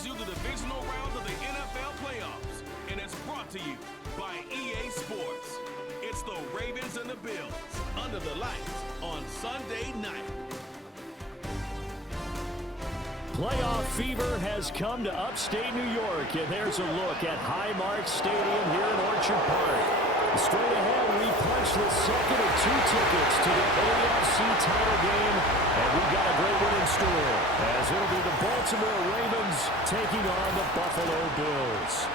brings you the divisional round of the NFL playoffs, and it's brought to you by EA Sports. It's the Ravens and the Bills under the lights on Sunday night. Playoff fever has come to upstate New York, and there's a look at Highmark Stadium here in Orchard Park. Straight ahead, we punch the second of two tickets to the AFC title game, and we've got a great one in store, as it'll be the Baltimore Ravens taking on the Buffalo Bills.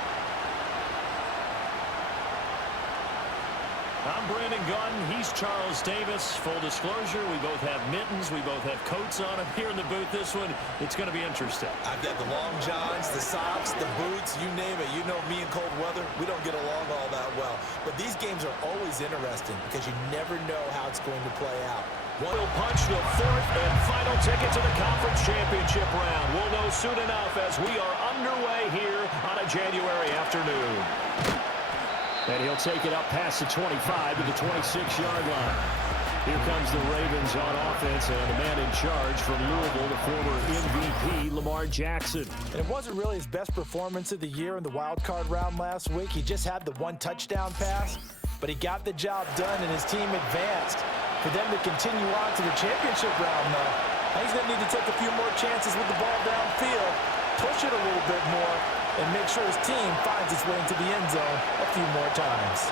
I'm Brandon Gunn. He's Charles Davis. Full disclosure, we both have mittens. We both have coats on them here in the booth. This one, it's going to be interesting. I've got the long johns, the socks, the boots, you name it. You know me in cold weather, we don't get along all that well. But these games are always interesting because you never know how it's going to play out. We'll punch the fourth and final ticket to the conference championship round. We'll know soon enough as we are underway here on a January afternoon. And he'll take it up past the 25 to the 26-yard line. Here comes the Ravens on offense, and the man in charge from Louisville, the former MVP, Lamar Jackson. And it wasn't really his best performance of the year in the wild card round last week. He just had the one touchdown pass, but he got the job done, and his team advanced. For them to continue on to the championship round, though, he's going to need to take a few more chances with the ball downfield, push it a little bit more, and make sure his team finds its way into the end zone a few more times.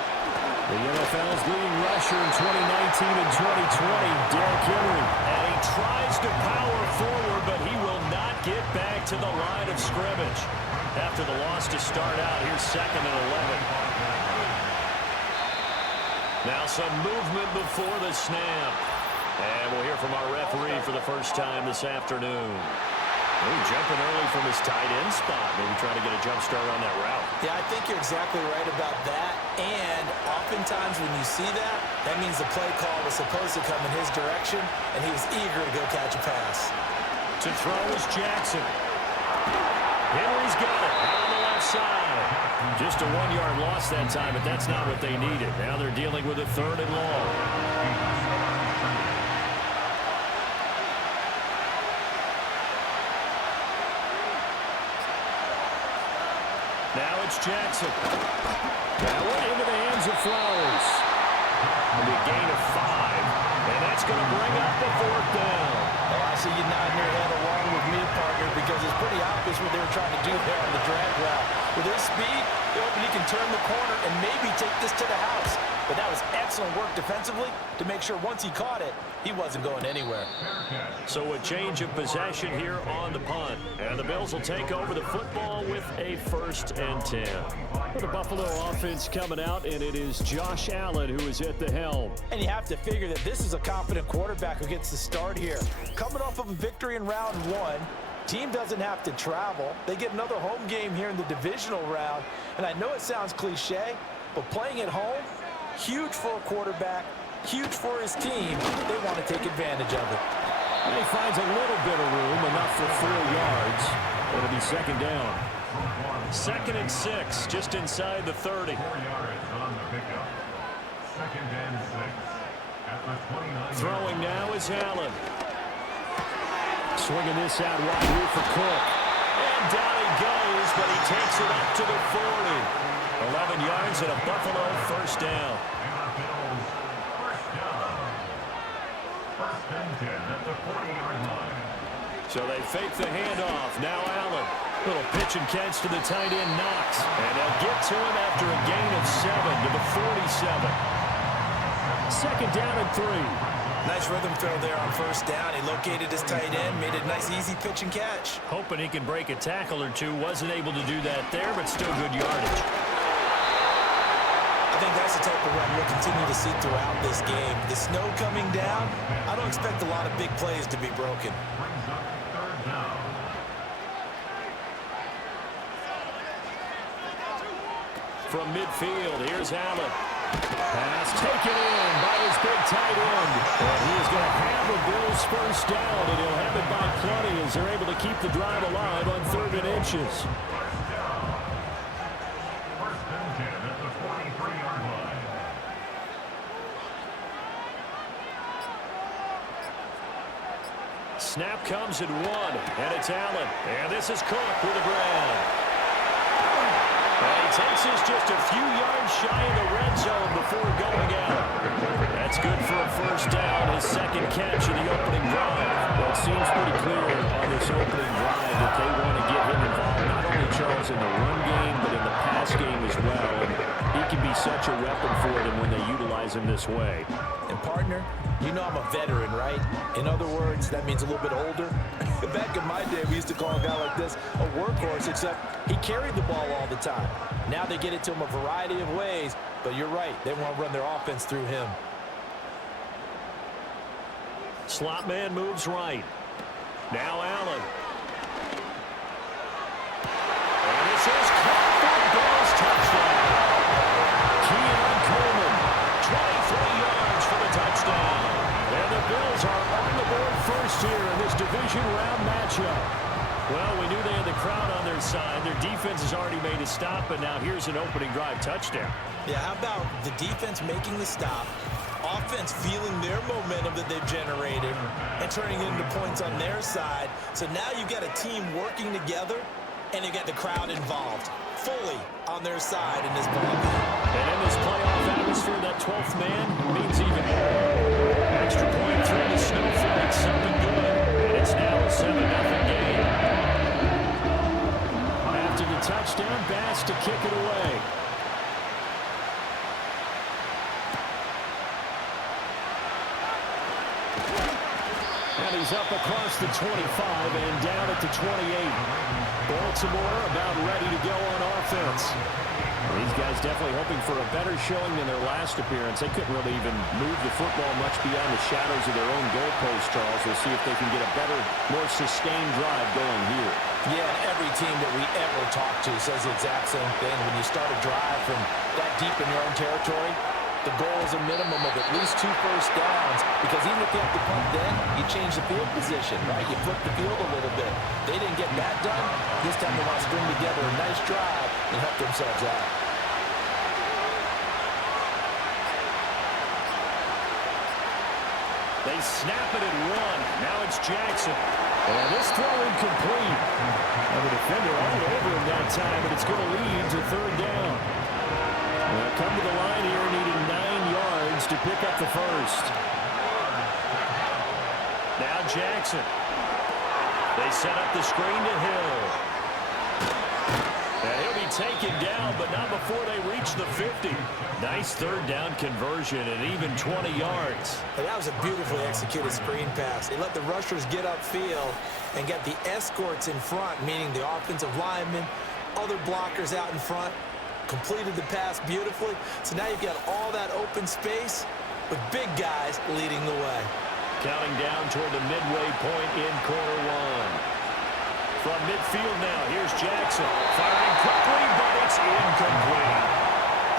The NFL's leading rusher in 2019 and 2020, Derrick Henry. And he tries to power forward, but he will not get back to the line of scrimmage. After the loss to start out, here's 2nd and 11. Now some movement before the snap. And we'll hear from our referee for the first time this afternoon. Jumping early from his tight end spot. Maybe trying to get a jump start on that route. Yeah, I think you're exactly right about that. And oftentimes when you see that, that means the play call was supposed to come in his direction, and he was eager to go catch a pass. To throw is Jackson. Henry's got it out on the left side. Just a 1-yard loss that time, but that's not what they needed. Now they're dealing with a 3rd and long. Now it's Jackson. That one into the hands of Flowers. And a gain of 5. And that's going to bring up the 4th down. Oh, I see you nodding your head along with me, partner, because it's pretty obvious what they were trying to do there on the drag route. With his speed, he can turn the corner and maybe take this to the house. But that was excellent work defensively to make sure once he caught it, he wasn't going anywhere. So a change of possession here on the punt. And the Bills will take over the football with a 1st and 10. For the Buffalo offense coming out, and it is Josh Allen who is at the helm. And you have to figure that this is a confident quarterback who gets the start here. Coming off of a victory in round 1, team doesn't have to travel. They get another home game here in the divisional round. And I know it sounds cliche, but playing at home, huge for a quarterback, huge for his team. They want to take advantage of it. And he finds a little bit of room, enough for 4 yards. It'll be 2nd down. 2nd and 6, just inside the 30. 4 yards on the pickup. 2nd and 6 at the 29. Throwing now is Allen. Swinging this out wide here for Cook. And down he goes, but he takes it up to the 40. 11 yards and a Buffalo 1st down. First and 10 at the 40-yard line. So they fake the handoff. Now Allen. Little pitch and catch to the tight end, Knox. And they'll get to him after a gain of 7 to the 47. 2nd down and 3. Nice rhythm throw there on 1st down. He located his tight end, made a nice easy pitch and catch. Hoping he can break a tackle or two. Wasn't able to do that there, but still good yardage. I think that's the type of run we'll continue to see throughout this game. The snow coming down, I don't expect a lot of big plays to be broken. Brings up 3rd down. From midfield, here's Allen. Pass taken in by his big tight end. And he is going to have the Bills 1st down, and he'll have it by plenty as they're able to keep the drive alive on 3rd and inches. 1st and 10 at the 43-yard line. snap comes at 1, and it's Allen. And this is Cook with a grab. And he takes us just a few yards shy of the red zone before going out. That's good for a first down, his second catch of the opening drive. Well, it seems pretty clear on this opening drive that they want to get him involved, not only, Charles, in the run game, but in the pass game as well. And he can be such a weapon for them when they utilize him this way. And, partner, you know I'm a veteran, right? In other words, that means a little bit older. Back in my day, we used to call a guy like this a workhorse, except he carried the ball all the time. Now they get it to him a variety of ways, but you're right. They want to run their offense through him. Slot man moves right. Now Allen. And this is caught for Bills touchdown. Keon Coleman, 23 yards for the touchdown. And the Bills are on the board first here in this division round matchup. Well, we knew they had the crowd on their side. Their defense has already made a stop, and now here's an opening drive touchdown. Yeah, how about the defense making the stop, offense feeling their momentum that they've generated, and turning it into points on their side. So now you've got a team working together, and you've got the crowd involved, fully on their side in this ballgame. And in this playoff atmosphere, that 12th man means even more. Extra point through the snowflake, something good. And it's now a 7-0 game. After the touchdown, Bass to kick it away. And he's up across the 25 and down at the 28. Baltimore about ready to go on offense. These guys definitely hoping for a better showing than their last appearance. They couldn't really even move the football much beyond the shadows of their own goalpost, Charles. We'll see if they can get a better, more sustained drive going here. Yeah, and every team that we ever talk to says the exact same thing. When you start a drive from that deep in your own territory, the goal is a minimum of at least 2 first downs, because even if you have to punt then, you change the field position, right? You flip the field a little bit. They didn't get that done. This time they want to string together a nice drive and help themselves out. They snap it at 1. Now it's Jackson. And this throw incomplete. And the defender all over him that time, but it's going to lead to third down. Well, come to the line here, needing 9 yards to pick up the first. Now Jackson. They set up the screen to Hill. And he'll be taken down, but not before they reach the 50. Nice third down conversion and even 20 yards. And that was a beautifully executed screen pass. They let the rushers get upfield and get the escorts in front, meaning the offensive linemen, other blockers out in front. Completed the pass beautifully. So now you've got all that open space with big guys leading the way. Counting down toward the midway point in quarter 1. From midfield now, here's Jackson. Firing quickly, but it's incomplete.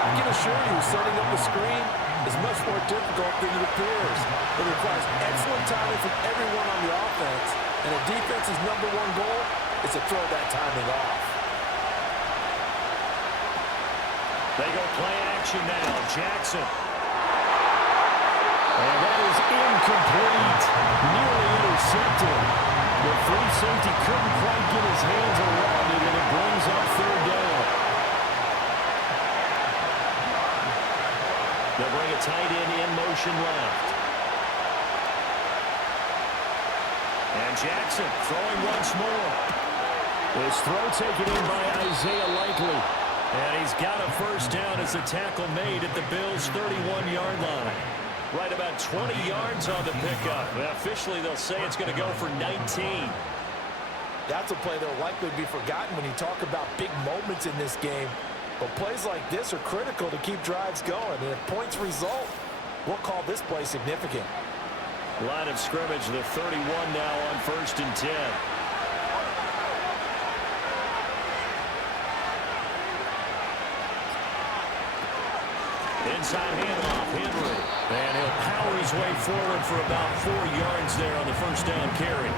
I can assure you, setting up a screen is much more difficult than it appears. It requires excellent timing from everyone on the offense, and a defense's #1 goal is to throw that timing off. They go play action now. Jackson. And that is incomplete. Nearly intercepted. The free safety couldn't quite get his hands around it, and it brings up third down. They'll bring a tight end in motion left. And Jackson throwing once more. His throw taken in by Isaiah Likely. And he's got a first down as the tackle made at the Bills' 31-yard line. Right about 20 yards on the pickup. Well, officially, they'll say it's going to go for 19. That's a play that will likely be forgotten when you talk about big moments in this game. But plays like this are critical to keep drives going. And if points result, we'll call this play significant. Line of scrimmage, the 31 now on 1st and 10. Inside handoff, Henry. And he'll power his way forward for about 4 yards there on the first down carry.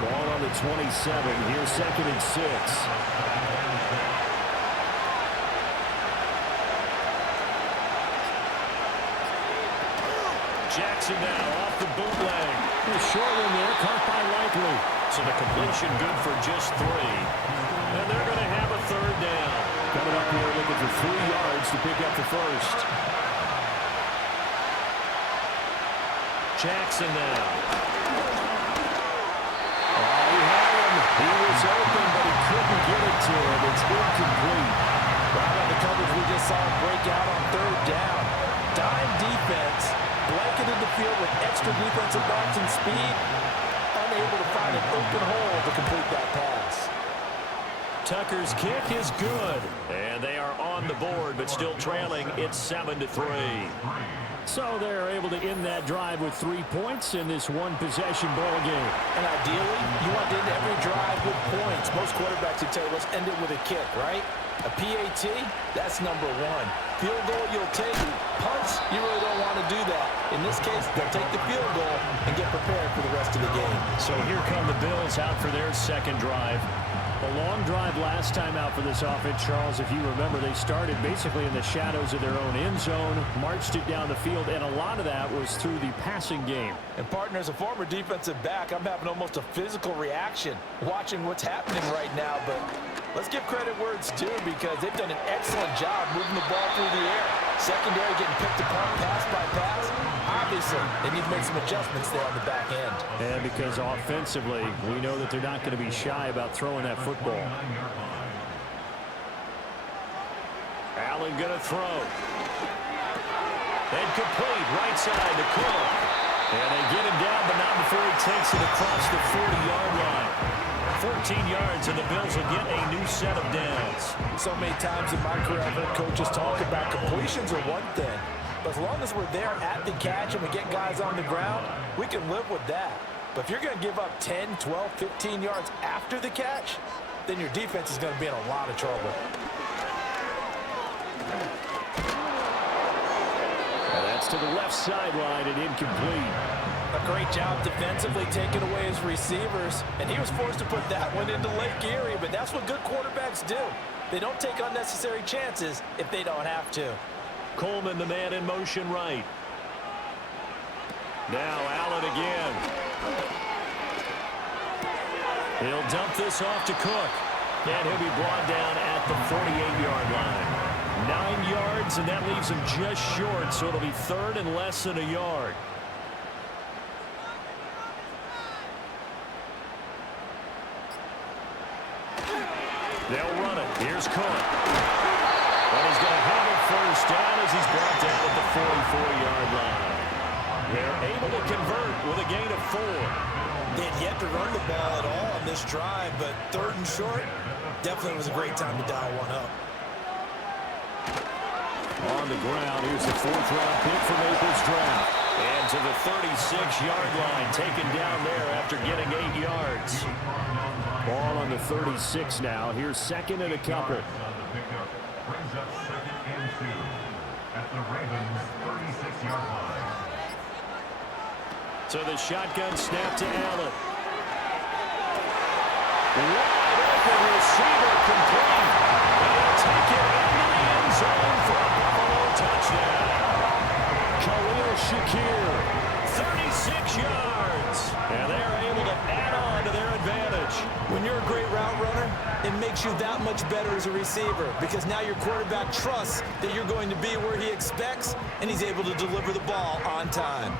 Ball on the 27. Here's 2nd and 6. Jackson now off the bootleg. A short one there, caught by Likely. So the completion good for just 3. And they're going to have a 3rd down. Coming up here looking for 3 yards to pick up the first. Jackson now. Oh, he had him. He was open, but he couldn't get it to him. It's incomplete. Right on the coverage, we just saw him break out on 3rd down. Dime defense, blanketed the field with extra defensive backs and speed, unable to find an open hole to complete that pass. Tucker's kick is good. And they are on the board, but still trailing. It's 7-3. So they're able to end that drive with 3 points in this one-possession ball game. And ideally, you want to end every drive with points. Most quarterbacks would tell you, let's end it with a kick, right? A PAT, that's number 1. Field goal, you'll take. Punts, you really don't want to do that. In this case, they'll take the field goal and get prepared for the rest of the game. So here come the Bills out for their 2nd drive. A long drive last time out for this offense, Charles. If you remember, they started basically in the shadows of their own end zone, marched it down the field, and a lot of that was through the passing game. And partner, as a former defensive back, I'm having almost a physical reaction watching what's happening right now. But let's give credit where it's due, because they've done an excellent job moving the ball through the air. Secondary getting picked apart pass by pass. Obviously, they need to make some adjustments there on the back end. And because offensively, we know that they're not going to be shy about throwing that football. Allen going to throw. And complete, right side to Cook. And they get him down, but not before he takes it across the 40-yard line. 14 yards, and the Bills will get a new set of downs. So many times in my career, I've heard coaches talk about completions are one thing. But as long as we're there at the catch and we get guys on the ground, we can live with that. But if you're going to give up 10, 12, 15 yards after the catch, then your defense is going to be in a lot of trouble. And that's to the left sideline and incomplete. A great job defensively taking away his receivers, and he was forced to put that one into Lake Erie, but that's what good quarterbacks do. They don't take unnecessary chances if they don't have to. Coleman, the man in motion right. Now Allen again. He'll dump this off to Cook. And he'll be brought down at the 48-yard line. 9 yards, and that leaves him just short, so it'll be 3rd and less than a yard. They'll run it. Here's Cook. And he's going to have it 1st down as he's brought down at the 44-yard line. They're able to convert with a gain of 4. They had yet to run the ball at all on this drive, but 3rd and short, definitely was a great time to dial one up. On the ground, here's the 4th-round pick from April's draft. And to the 36-yard line, taken down there after getting 8 yards. Ball on the 36 now. Here's 2nd and a couple. Brings up 2nd and 2 at the Ravens' 36-yard line. So the shotgun snap to Allen. Wide open receiver complete. And he'll take it into the end zone for a Buffalo touchdown. Khalil Shakir, 36 yards. And they're able to add on to their advantage. When you're a great route runner, it makes you that much better as a receiver, because now your quarterback trusts that you're going to be where he expects, and he's able to deliver the ball on time.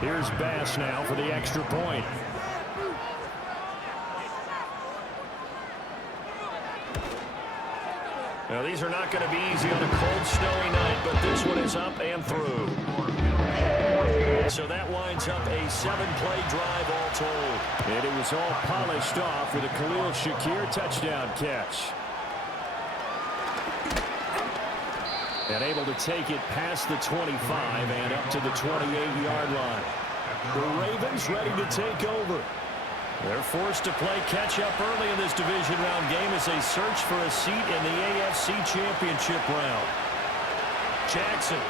Here's Bass now for the extra point. Now, these are not going to be easy on a cold, snowy night, but this one is up and through. So that winds up a 7-play drive all told. And it was all polished off with a Khalil Shakir touchdown catch. And able to take it past the 25 and up to the 28-yard line. The Ravens ready to take over. They're forced to play catch-up early in this division round game as they search for a seat in the AFC Championship round. Jackson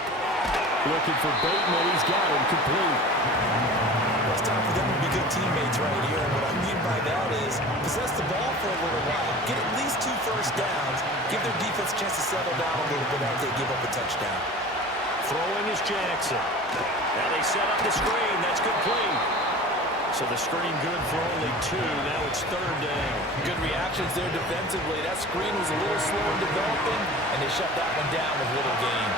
looking for Bateman. He's got him complete. It's time for them to be good teammates right here. And what I mean by that is possess the ball for a little while. Get at least 2 first downs. Give their defense a chance to settle down a little bit after they give up a touchdown. Throwing is Jackson. Now they set up the screen. That's complete. So the screen good for only 2. Now it's third down. Good reactions there defensively. That screen was a little slow in developing, and they shut that one down with little gain.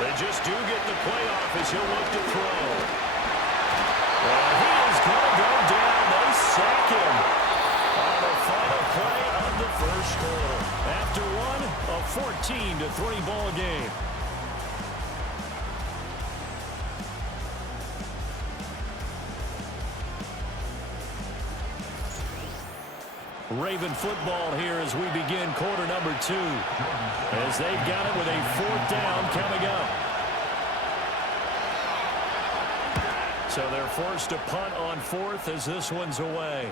They just do get the playoff as he'll look to throw. Well, he is going to go down. They sack him on the final play of the first quarter. After one, a 14-3 ball game. Raven football here as we begin quarter number 2. As they've got it with a 4th down coming up. So they're forced to punt on 4th as this one's away.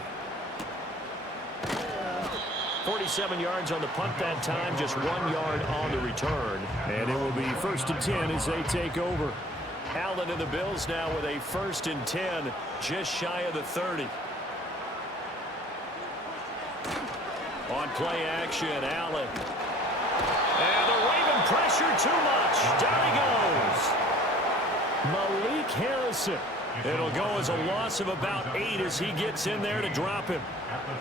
47 yards on the punt that time, just 1 yard on the return. And it will be 1st and 10 as they take over. Allen and the Bills now with a 1st and 10, just shy of the 30. On play action, Allen. And the Raven pressure too much. Down he goes. Malik Harrison. It'll go as a loss of about 8 as he gets in there to drop him.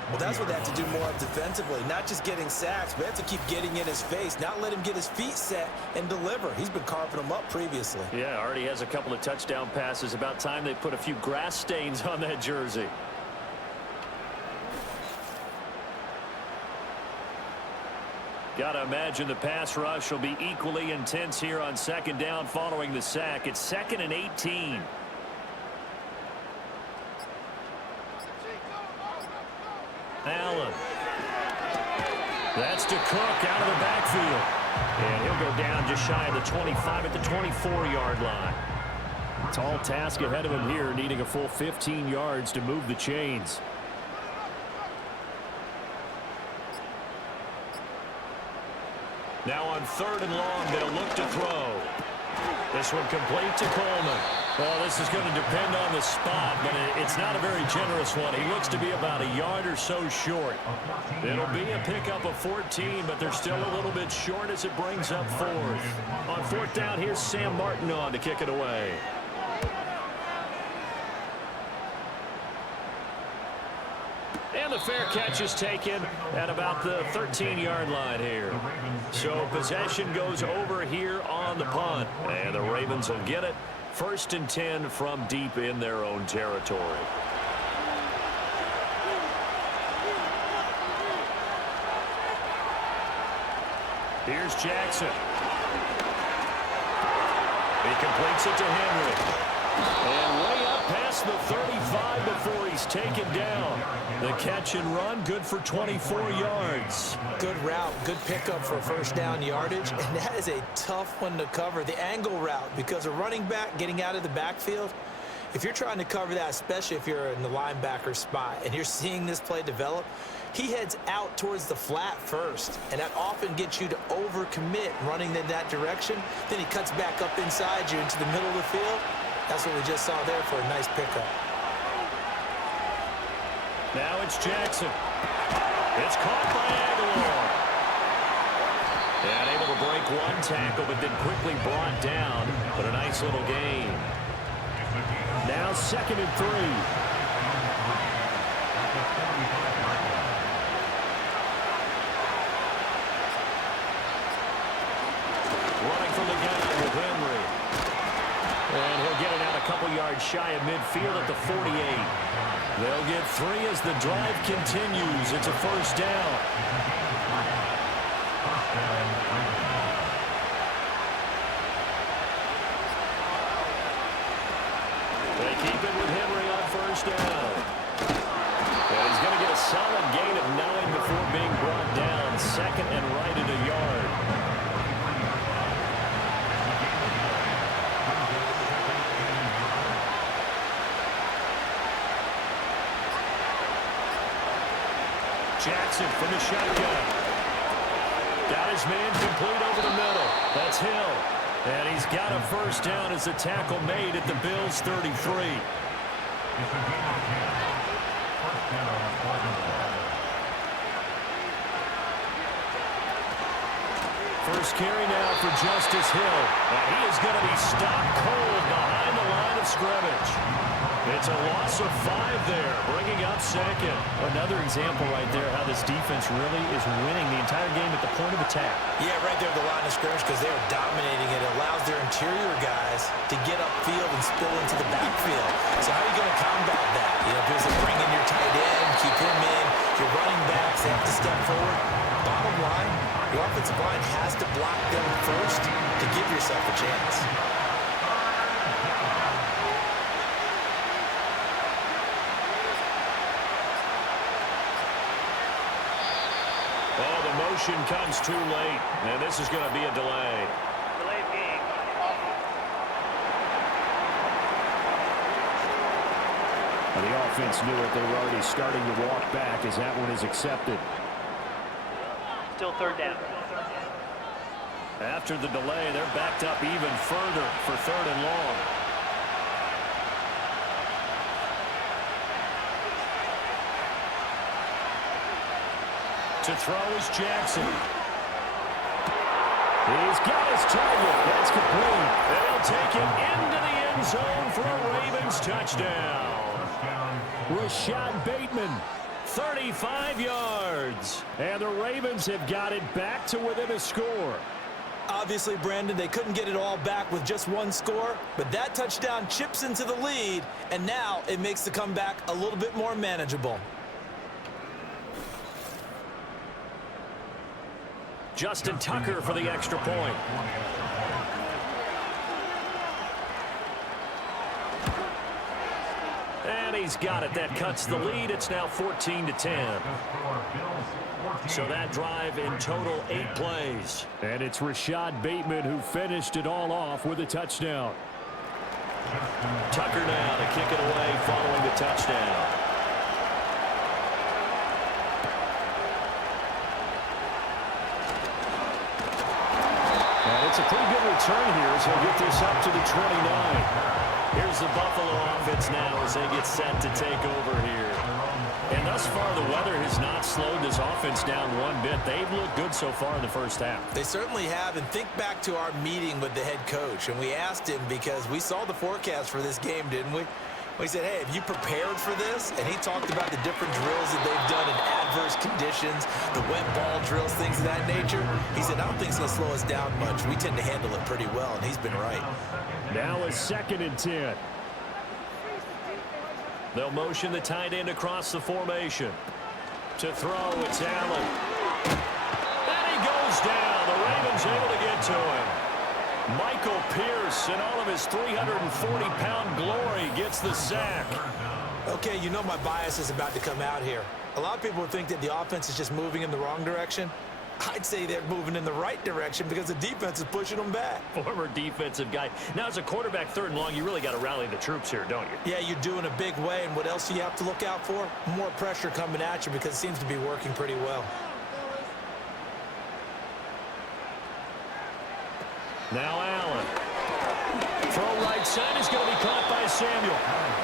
Well, that's what they have to do more of defensively. Not just getting sacks, but they have to keep getting in his face. Not let him get his feet set and deliver. He's been carving them up previously. Yeah, already has a couple of touchdown passes. About time they put a few grass stains on that jersey. Got to imagine the pass rush will be equally intense here on 2nd down following the sack. It's 2nd and 18. Allen. That's to Cook out of the backfield. And he'll go down just shy of the 25 at the 24-yard line. Tall task ahead of him here, needing a full 15 yards to move the chains. Now on 3rd and long, they'll look to throw. This one complete to Coleman. Well, this is going to depend on the spot, but it's not a very generous one. He looks to be about a yard or so short. It'll be a pickup of 14, but they're still a little bit short as it brings up 4th. On 4th down, here's Sam Martin on to kick it away. And the fair catch is taken at about the 13-yard line here. So possession goes over here on the punt. And the Ravens will get it. 1st and 10 from deep in their own territory. Here's Jackson. He completes it to Henry. And way up past the 35 before he's taken down. The catch and run, good for 24 yards. Good route, good pickup for 1st down yardage, and that is a tough one to cover, the angle route, because a running back getting out of the backfield, if you're trying to cover that, especially if you're in the linebacker spot and you're seeing this play develop, he heads out towards the flat first, and that often gets you to overcommit running in that direction. Then he cuts back up inside you into the middle of the field. That's what we just saw there for a nice pickup. Now it's Jackson. It's caught by Aguilar. And able to break one tackle, but then quickly brought down. But a nice little gain. Now 2nd and 3. Running from the gun with Henry. And he'll get it out a couple yards shy of midfield at the 48. They'll get 3 as the drive continues. It's a 1st down. They keep it with Henry on 1st down. And he's going to get a solid gain of 9 before being brought down. 2nd and right at a yard. Jackson from the shotgun. Got his man complete over the middle. That's Hill. And he's got a 1st down as a tackle made at the Bills' 33. First carry now for Justice Hill. And he is going to be stopped cold behind the line of scrimmage. It's a loss of 5 there, bringing up second. Another example right there how this defense really is winning the entire game at the point of attack. Yeah, right there at the line of scrimmage because they are dominating it. It allows their interior guys to get upfield and spill into the backfield. So how are you going to combat that? You know, because they bring in your tight end, keep him in. Your running backs, they have to step forward. Bottom line, your offensive line has to block them first to give yourself a chance. Oh, the motion comes too late, and this is going to be a delay. Delayed game. Well, the offense knew it. They were already starting to walk back as that one is accepted. Still third down. After the delay, they're backed up even further for 3rd and long. To throw is Jackson. He's got his target. That's complete. They'll take it into the end zone for a Ravens touchdown. Rashad Bateman, 35 yards. And the Ravens have got it back to within a score. Obviously, Brandon, they couldn't get it all back with just one score, but that touchdown chips into the lead, and now it makes the comeback a little bit more manageable. Justin Tucker for the extra point. And he's got it. That cuts the lead. It's now 14-10. So that drive in total 8 plays. And it's Rashad Bateman who finished it all off with a touchdown. Tucker now to kick it away following the touchdown. It's a pretty good return here as he'll get this up to the 29. Here's the Buffalo offense now as they get set to take over here. And thus far, the weather has not slowed this offense down one bit. They've looked good so far in the first half. They certainly have, and think back to our meeting with the head coach, and we asked him because we saw the forecast for this game, didn't we? We said, hey, have you prepared for this? And he talked about the different drills that they've done in adverse conditions, the wet ball drills, things of that nature. He said, I don't think it's going to slow us down much. We tend to handle it pretty well, and he's been right. Now a 2nd and 10. They'll motion the tight end across the formation. To throw, it's Allen. And he goes down. The Ravens able to get to him. Michael Pierce, in all of his 340-pound glory, gets the sack. Okay, you know my bias is about to come out here. A lot of people think that the offense is just moving in the wrong direction. I'd say they're moving in the right direction because the defense is pushing them back. Former defensive guy. Now, as a quarterback 3rd and long, you really got to rally the troops here, don't you? Yeah, you do in a big way. And what else do you have to look out for? More pressure coming at you because it seems to be working pretty well. Now Allen. Throw right side is going to be caught by Samuel.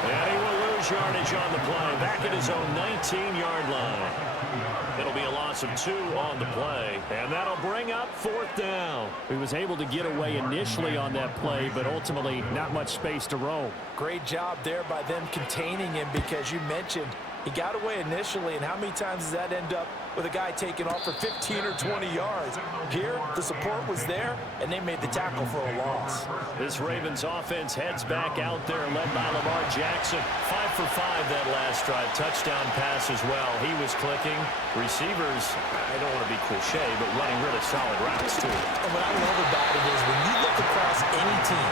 And he will lose yardage on the play. Back at his own 19-yard line. It'll be a loss of 2 on the play. And that'll bring up 4th down. He was able to get away initially on that play, but ultimately not much space to roam. Great job there by them containing him because you mentioned he got away initially, and how many times does that end up with a guy taking off for 15 or 20 yards? Here, the support was there, and they made the tackle for a loss. This Ravens offense heads back out there, led by Lamar Jackson. 5 for 5 that last drive. Touchdown pass as well. He was clicking. Receivers, I don't want to be cliche, but running really solid routes, too. And what I love about it is when you look across any team,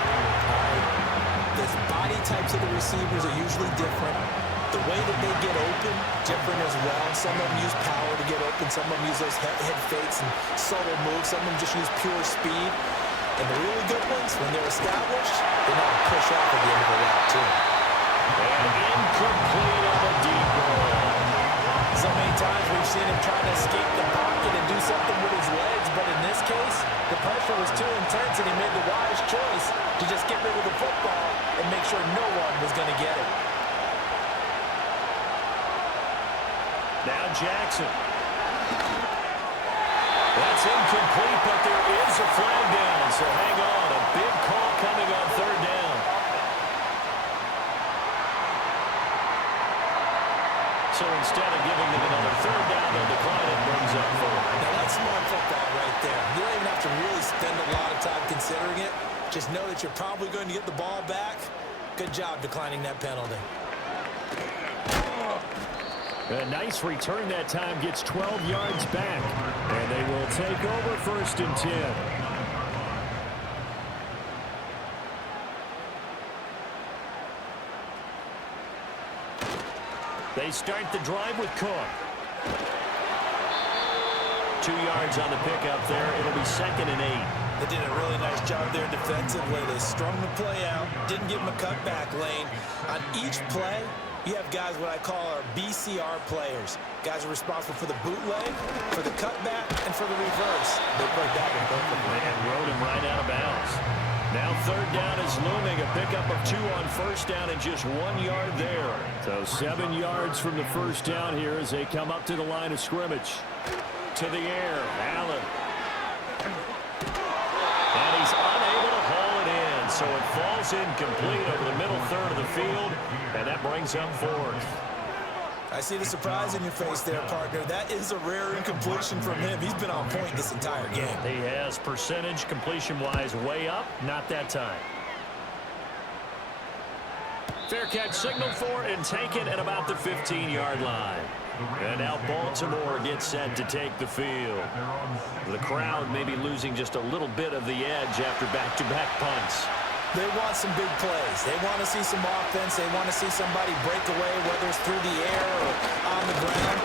the body types of the receivers are usually different. The way that they get open, different as well. Some of them use power to get open. Some of them use those head fakes and subtle moves. Some of them just use pure speed. And the really good ones, when they're established, they know how to push off at the end of the route, too. And incomplete on the deep ball. So many times we've seen him trying to escape the pocket and do something with his legs, but in this case, the pressure was too intense, and he made the wise choice to just get rid of the football and make sure no one was going to get it. Now Jackson. That's incomplete, but there is throws a flag down, so hang on. A big call coming on third down. So instead of giving them another third down, they'll decline it, brings up 4. Now that's smart football right there. You don't even have to really spend a lot of time considering it. Just know that you're probably going to get the ball back. Good job declining that penalty. A nice return that time, gets 12 yards back. And they will take over 1st and 10. They start the drive with Cook. 2 yards on the pickup there. It'll be 2nd and 8. They did a really nice job there defensively. They strung the play out, didn't give them a cutback lane. On each play, you have guys what I call our BCR players. Guys are responsible for the bootleg, for the cutback, and for the reverse. They played that one perfectly. And rode him right out of bounds. Now 3rd down is looming. A pickup of 2 on 1st down and just 1 yard there. So 7 yards from the 1st down here as they come up to the line of scrimmage. To the air, Allen. And he's unable to haul it in. So it falls incomplete over the middle third of the field. And that brings up 4th. I see the surprise in your face there, partner. That is a rare incompletion from him. He's been on point this entire game. He has percentage completion-wise way up. Not that time. Fair catch signaled for and taken at about the 15-yard line. And now Baltimore gets set to take the field. The crowd may be losing just a little bit of the edge after back-to-back punts. They want some big plays. They want to see some offense. They want to see somebody break away, whether it's through the air or on the ground.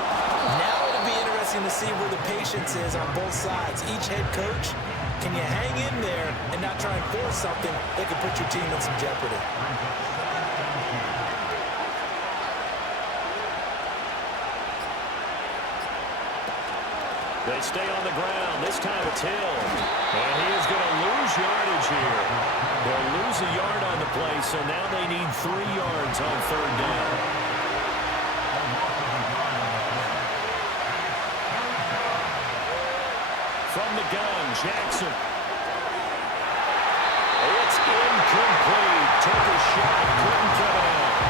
Now it'll be interesting to see where the patience is on both sides. Each head coach, can you hang in there and not try and force something that could put your team in some jeopardy? They stay on the ground. This time it's Hill. And he is going to lose yardage here. They'll lose a yard on the play, so now they need 3 yards on 3rd down. From the gun, Jackson. It's incomplete. Took a shot, couldn't come out.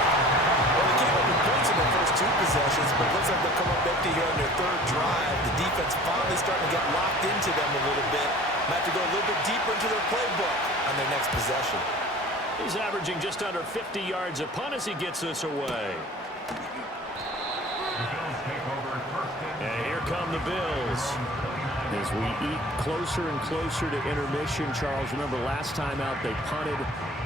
Well, they came up with points in their first 2 possessions, but it looks like they'll come up empty here on their 3rd drive. The defense finally starting to get locked into them a little bit. Might have to go a little bit deeper into their playbook on their next possession. He's averaging just under 50 yards a punt as he gets this away. And here come the Bills. As we eat closer and closer to intermission, Charles, remember last time out they punted.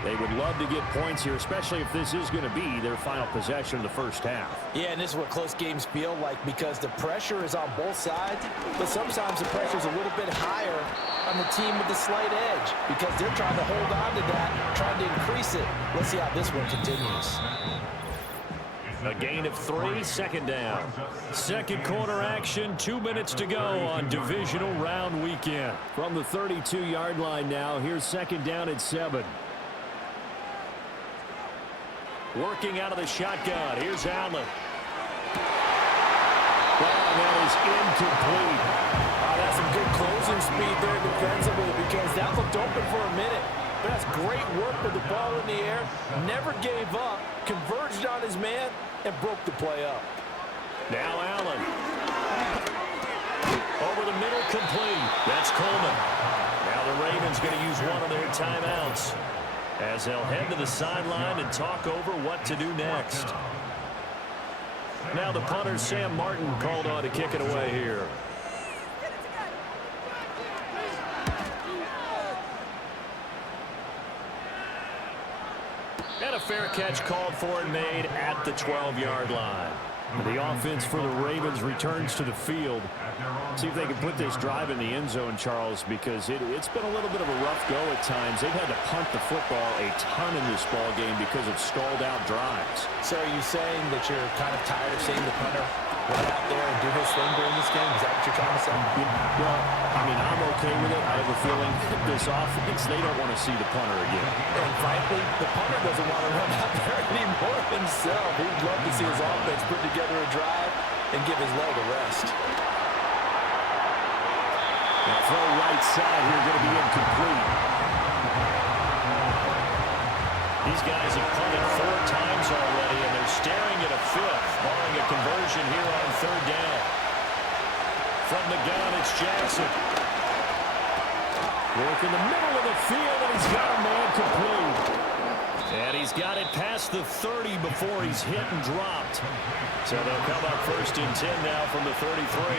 They would love to get points here, especially if this is going to be their final possession of the first half. Yeah, and this is what close games feel like because the pressure is on both sides, but sometimes the pressure is a little bit higher on the team with the slight edge because they're trying to hold on to that, trying to increase it. Let's see how this one continues. A gain of 3, 2nd down. Second quarter action, 2 minutes to go on Divisional round weekend. From the 32-yard line now, here's 2nd down at 7. Working out of the shotgun. Here's Allen. That is incomplete. That's some good closing speed there defensively because that looked open for a minute. But that's great work with the ball in the air. Never gave up. Converged on his man and broke the play up. Now Allen. Over the middle, complete. That's Coleman. Now the Ravens going to use one of their timeouts as they'll head to the sideline and talk over what to do next. Now the punter, Sam Martin, called on to kick it away here. And a fair catch called for and made at the 12-yard line. The offense for the Ravens returns to the field. See if they can put this drive in the end zone, Charles, because it's been a little bit of a rough go at times. They've had to punt the football a ton in this ball game because of stalled-out drives. So are you saying that you're kind of tired of seeing the punter run out there and do his thing during this game? Is that what you're trying to say? Well, I mean, I'm okay with it. I have a feeling this offense, they don't want to see the punter again. And frankly, the punter doesn't want to run out there anymore himself. He'd love to see his offense put together a drive and give his leg a rest. The throw right side here going to be incomplete. These guys have punted 4 times already, and they're staring at a 5th, barring a conversion here on 3rd down. From the gun, it's Jackson. Work in the middle of the field, and he's got a man complete. And he's got it past the 30 before he's hit and dropped. So they'll come up 1st and 10 now from the 33.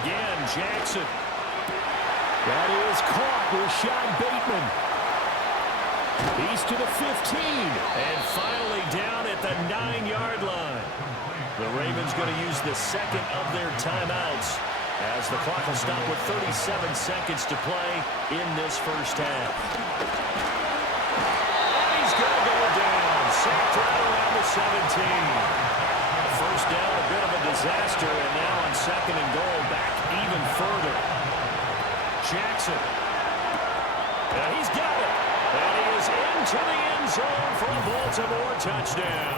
Again, Jackson. That is caught with Sean Bateman. He's to the 15. And finally down at the 9-yard line. The Ravens going to use the 2nd of their timeouts, as the clock will stop with 37 seconds to play in this first half. And he's going to go down. Sacked right around the 17. First down, a bit of a disaster, and now on 2nd and goal, back even further. Jackson. And he's got it. And he is into the end zone for a Baltimore touchdown.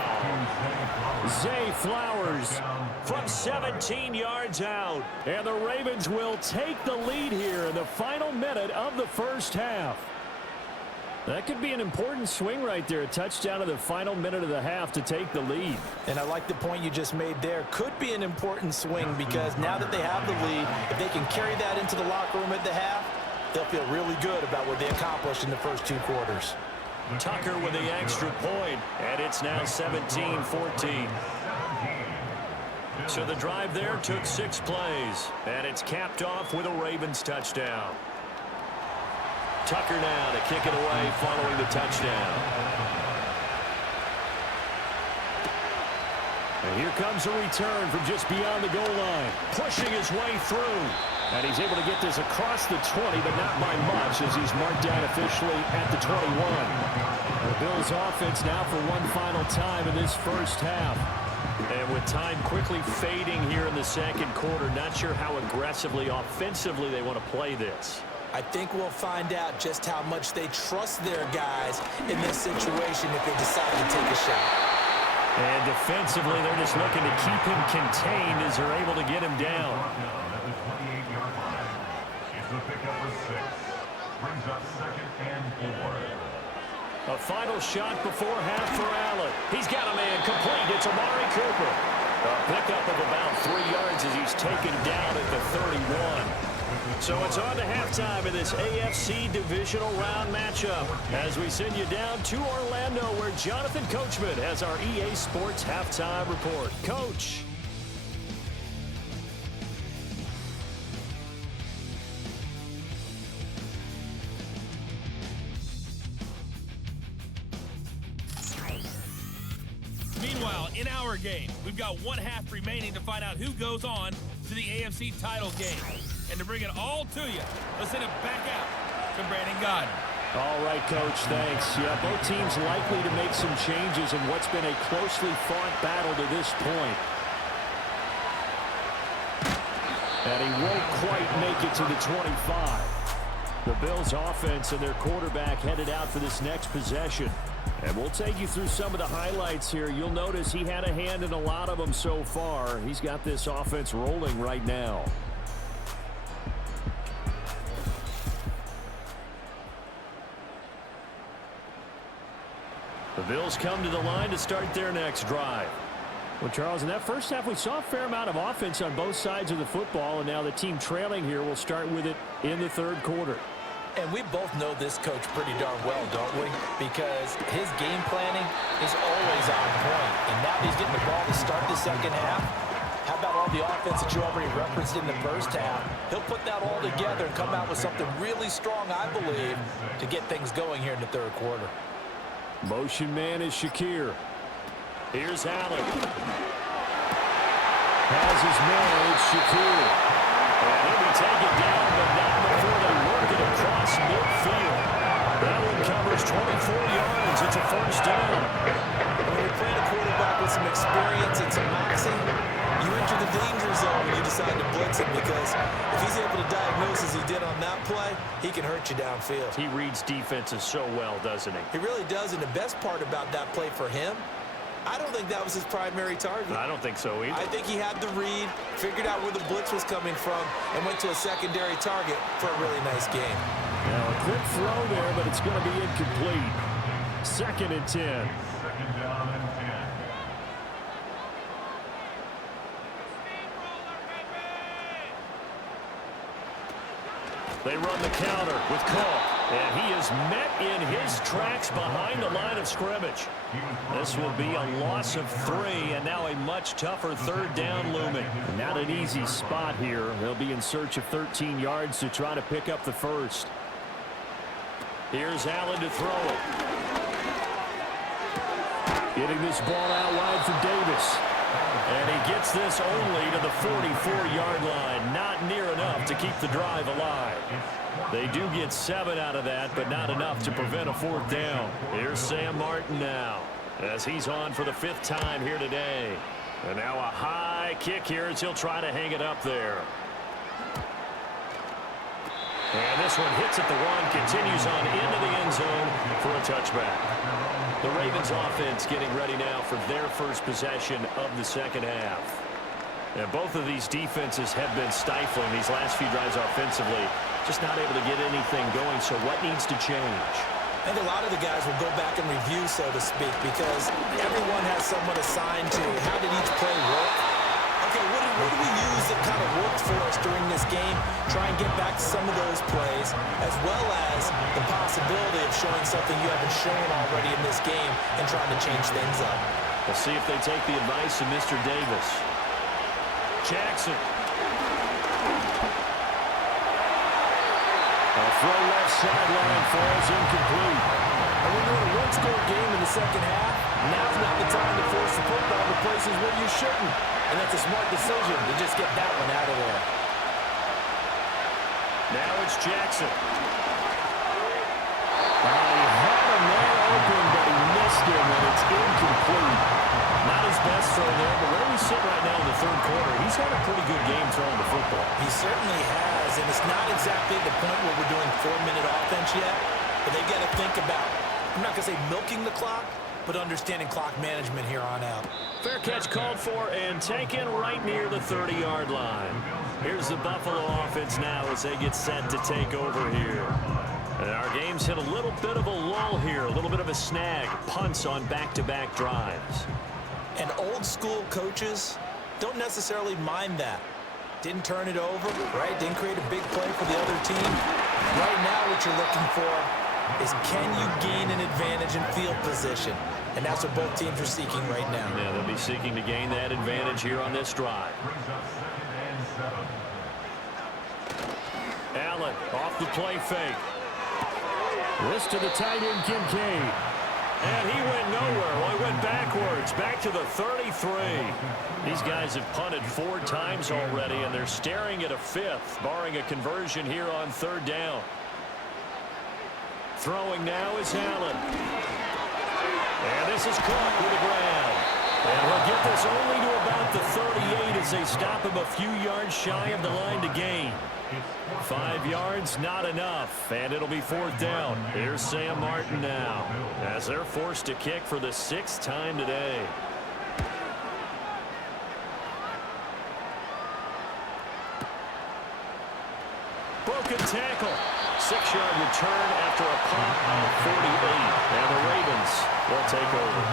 Zay Flowers from 17 yards out. And the Ravens will take the lead here in the final minute of the first half. That could be an important swing right there. A touchdown in the final minute of the half to take the lead. And I like the point you just made there. Could be an important swing because now that they have the lead, if they can carry that into the locker room at the half, they'll feel really good about what they accomplished in the first 2 quarters. Tucker with the extra point, and it's now 17-14. So the drive there took 6 plays, and it's capped off with a Ravens touchdown. Tucker now to kick it away following the touchdown. And here comes a return from just beyond the goal line, pushing his way through. And he's able to get this across the 20, but not by much, as he's marked down officially at the 21. The Bills offense now for one final time in this first half. And with time quickly fading here in the 2nd quarter, not sure how aggressively, offensively they want to play this. I think we'll find out just how much they trust their guys in this situation if they decide to take a shot. And defensively, they're just looking to keep him contained as they're able to get him down. The pickup of 6 brings up 2nd and 4. A final shot before half for Allen. He's got a man complete. It's Amari Cooper. A pickup of about 3 yards as he's taken down at the 31. So it's on to halftime in this AFC Divisional Round matchup as we send you down to Orlando, where Jonathan Coachman has our EA Sports Halftime Report. Coach. Meanwhile, in our game, we've got 1 half remaining to find out who goes on to the AFC title game. And to bring it all to you, let's send it back out to Brandon Godden. All right, Coach, thanks. Yeah, both teams likely to make some changes in what's been a closely fought battle to this point. And he won't quite make it to the 25. The Bills' offense and their quarterback headed out for this next possession. And we'll take you through some of the highlights here. You'll notice he had a hand in a lot of them so far. He's got this offense rolling right now. The Bills come to the line to start their next drive. Well, Charles, in that first half, we saw a fair amount of offense on both sides of the football, and now the team trailing here will start with it in the 3rd quarter. And we both know this coach pretty darn well, don't we? Because his game planning is always on point. And now he's getting the ball to start the 2nd half. How about all the offense that you already referenced in the first half? He'll put that all together and come out with something really strong, I believe, to get things going here in the 3rd quarter. Motion man is Shakir. Here's Allen. Has his man, it's Shakir. And he'll be taken down, but not before they work it across midfield. That one covers 24 yards. It's a 1st down. When you're playing a quarterback with some experience and some moxie, you enter the danger zone when you decide to blitz him, because if he's able to diagnose as he did on that play, he can hurt you downfield. He reads defenses so well, doesn't he? He really does, and the best part about that play for him I don't think that was his primary target. I don't think so either. I think he had the read, figured out where the blitz was coming from, and went to a secondary target for a really nice game. Now a quick throw there, but it's going to be incomplete. 2nd and 10. Second down and 10. They run the counter with Cole. And he is met in his tracks behind the line of scrimmage. This will be a loss of 3, and now a much tougher 3rd down looming. Not an easy spot here. They'll be in search of 13 yards to try to pick up the first. Here's Allen to throw it. Getting this ball out wide for Davis. And he gets this only to the 44-yard line. Not near enough to keep the drive alive. They do get 7 out of that, but not enough to prevent a 4th down. Here's Sam Martin now, as he's on for the 5th time here today. And now a high kick here as he'll try to hang it up there. And this one hits at the 1, continues on into the end zone for a touchback. The Ravens offense getting ready now for their first possession of the 2nd half. And both of these defenses have been stifling these last few drives offensively. Just not able to get anything going, so what needs to change? I think a lot of the guys will go back and review, so to speak, because everyone has someone assigned to how did each play work. Okay, what do we use that kind of worked for us during this game? Try and get back to some of those plays, as well as the possibility of showing something you haven't shown already in this game and trying to change things up. We'll see if they take the advice of Mr. Davis. Jackson. A throw left sideline falls incomplete. And when you're in a one-score game in the 2nd half, now's not the time to force the football to places where you shouldn't. And that's a smart decision to just get that one out of there. Now it's Jackson. He had a man open, but he missed him, and it's incomplete. Not his best throw there, but where we sit right now in the 3rd quarter, he's had a pretty good game throwing the football. He certainly has, and it's not exactly the point where we're doing 4-minute offense yet, but they've got to think about, I'm not going to say milking the clock, but understanding clock management here on out. Fair catch called for and taken right near the 30-yard line. Here's the Buffalo offense now as they get set to take over here. And our game's hit a little bit of a lull here, a little bit of a snag. Punts on back-to-back drives. And old-school coaches don't necessarily mind that. Didn't turn it over, right? Didn't create a big play for the other team. Right now what you're looking for is can you gain an advantage in field position? And that's what both teams are seeking right now. Yeah, they'll be seeking to gain that advantage here on this drive. Brings up 2nd and 7. Allen off the play fake. This to the tight end, Kincaid. And he went nowhere. Well, he went backwards, back to the 33. These guys have punted 4 times already, and they're staring at a 5th, barring a conversion here on 3rd down. Throwing now is Allen. And this is caught with the ground. And we'll get this only to about the 38 as they stop him a few yards shy of the line to gain. 5 yards, not enough, and it'll be 4th down. Here's Sam Martin now, as they're forced to kick for the 6th time today. Broken tackle. 6-yard return after a punt of 48. And the Ravens will take over.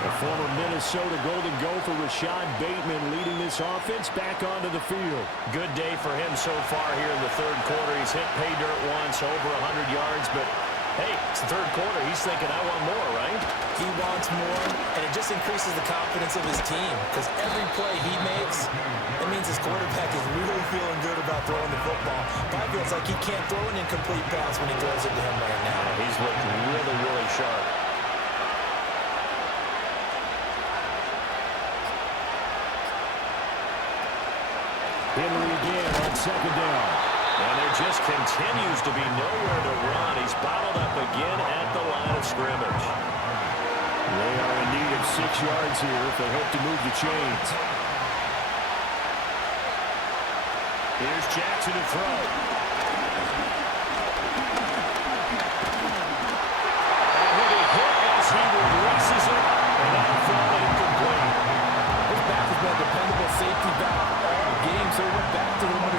The former Minnesota Golden Gopher Rashad Bateman leading this offense back onto the field. Good day for him so far here in the 3rd quarter. He's hit pay dirt once, over 100 yards, but hey, it's the 3rd quarter. He's thinking, I want more, right? He wants more, and it just increases the confidence of his team because every play he makes, it means his quarterback is really feeling good about throwing the football. But feels like he can't throw an incomplete pass when he throws it to him right now. He's looking really, really sharp. Henry again on 2nd down. And there just continues to be nowhere to run. He's bottled up again at the line of scrimmage. They are in need of 6 yards here if they hope to move the chains. Here's Jackson to throw. And he'll be hit as he releases it. And out front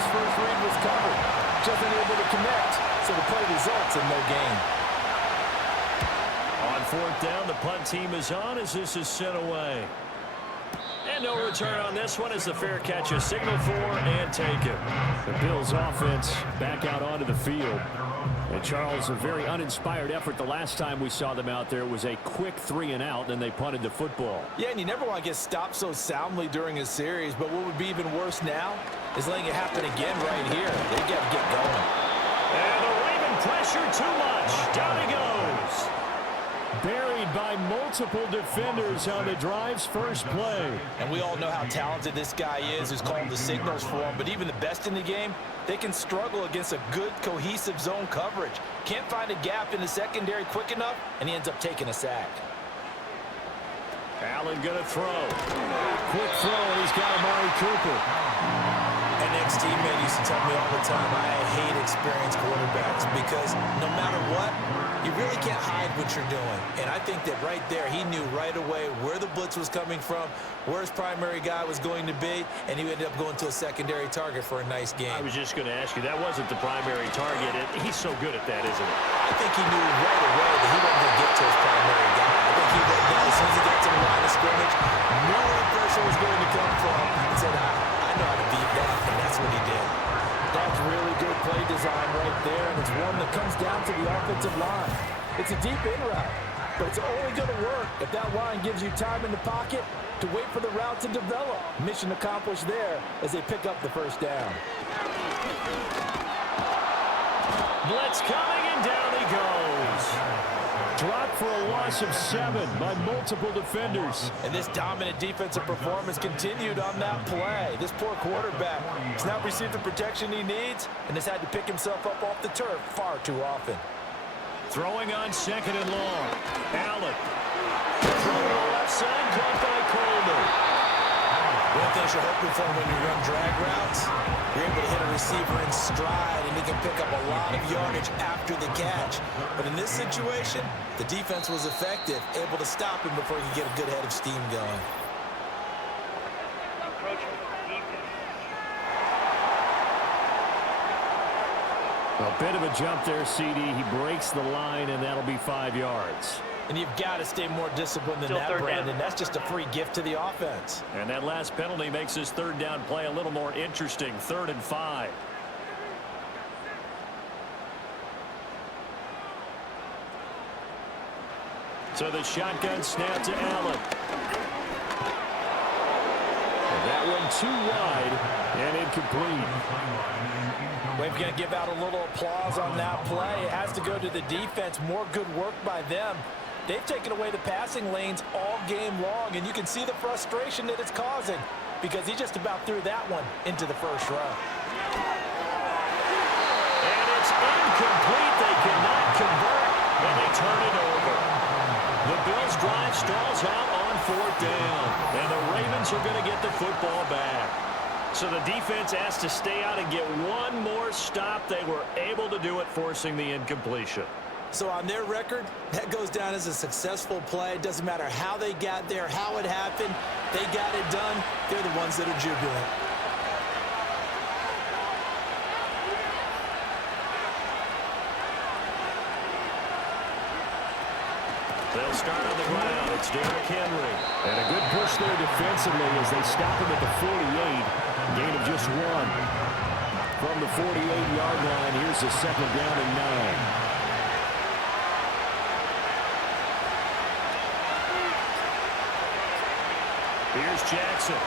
his first read was covered. Just unable to connect, so the play results in no gain. On fourth down, the punt team is on as this is sent away. And no return on this one as the fair catch is signaled for and taken. The Bills offense back out onto the field. And Charles, a very uninspired effort the last time we saw them out there. It was a quick 3 and out, and they punted the football. Yeah, and you never want to get stopped so soundly during a series, but what would be even worse now is letting it happen again right here. They got to get going. And the Raven pressure too much. Down he goes. Buried by multiple defenders on the drive's first play. And we all know how talented this guy is who's calling the signals for him, but even the best in the game, they can struggle against a good, cohesive zone coverage. Can't find a gap in the secondary quick enough, and he ends up taking a sack. Allen gonna throw. Quick throw, and he's got Amari Cooper. An ex-teammate used to tell me all the time, I hate experienced quarterbacks because no matter what, you really can't hide what you're doing. And I think that right there, he knew right away where the blitz was coming from, where his primary guy was going to be, and he ended up going to a secondary target for a nice game. I was just going to ask you, that wasn't the primary target. He's so good at that, isn't he? I think he knew right away that he wasn't going to get to his primary guy. I think he went down as soon as he got to the line of scrimmage, knew where the pressure was going to come from, and said, I know how to beat that, and that's what he did. That's really good play design right there, and it's one that comes down to the offensive line. It's a deep in route, but it's only going to work if that line gives you time in the pocket to wait for the route to develop. Mission accomplished there as they pick up the first down. Blitz coming, and down he goes. Dropped for a loss of 7 by multiple defenders. And this dominant defensive performance continued on that play. This poor quarterback has not received the protection he needs and has had to pick himself up off the turf far too often. Throwing on second and long. Allen. Throw to the left side, caught by Coleman. One thing you're hoping for when you run drag routes, you're able to hit a receiver in stride, and he can pick up a lot of yardage after the catch. But in this situation, the defense was effective, able to stop him before he could get a good head of steam going. Approaching defense. A bit of a jump there, CD. He breaks the line, and that'll be 5 yards. And you've got to stay more disciplined than Still that, third Brandon. down. That's just a free gift to the offense. And that last penalty makes his third down play a little more interesting. 3rd and 5. So the shotgun snap to Allen. And that one too wide and incomplete. We're going to give out a little applause on that play. It has to go to the defense. More good work by them. They've taken away the passing lanes all game long, and you can see the frustration that it's causing because he just about threw that one into the first row. And it's incomplete. They cannot convert, and they turn it over. The Bills' drive stalls out on 4th down, and the Ravens are going to get the football back. So the defense has to stay out and get one more stop. They were able to do it, forcing the incompletion. So on their record, that goes down as a successful play. It doesn't matter how they got there, how it happened. They got it done. They're the ones that are jubilant. They'll start on the ground. It's Derrick Henry. And a good push there defensively as they stop him at the 48. Gain of just 1. From the 48-yard line, here's a 2nd down and 9. Here's Jackson.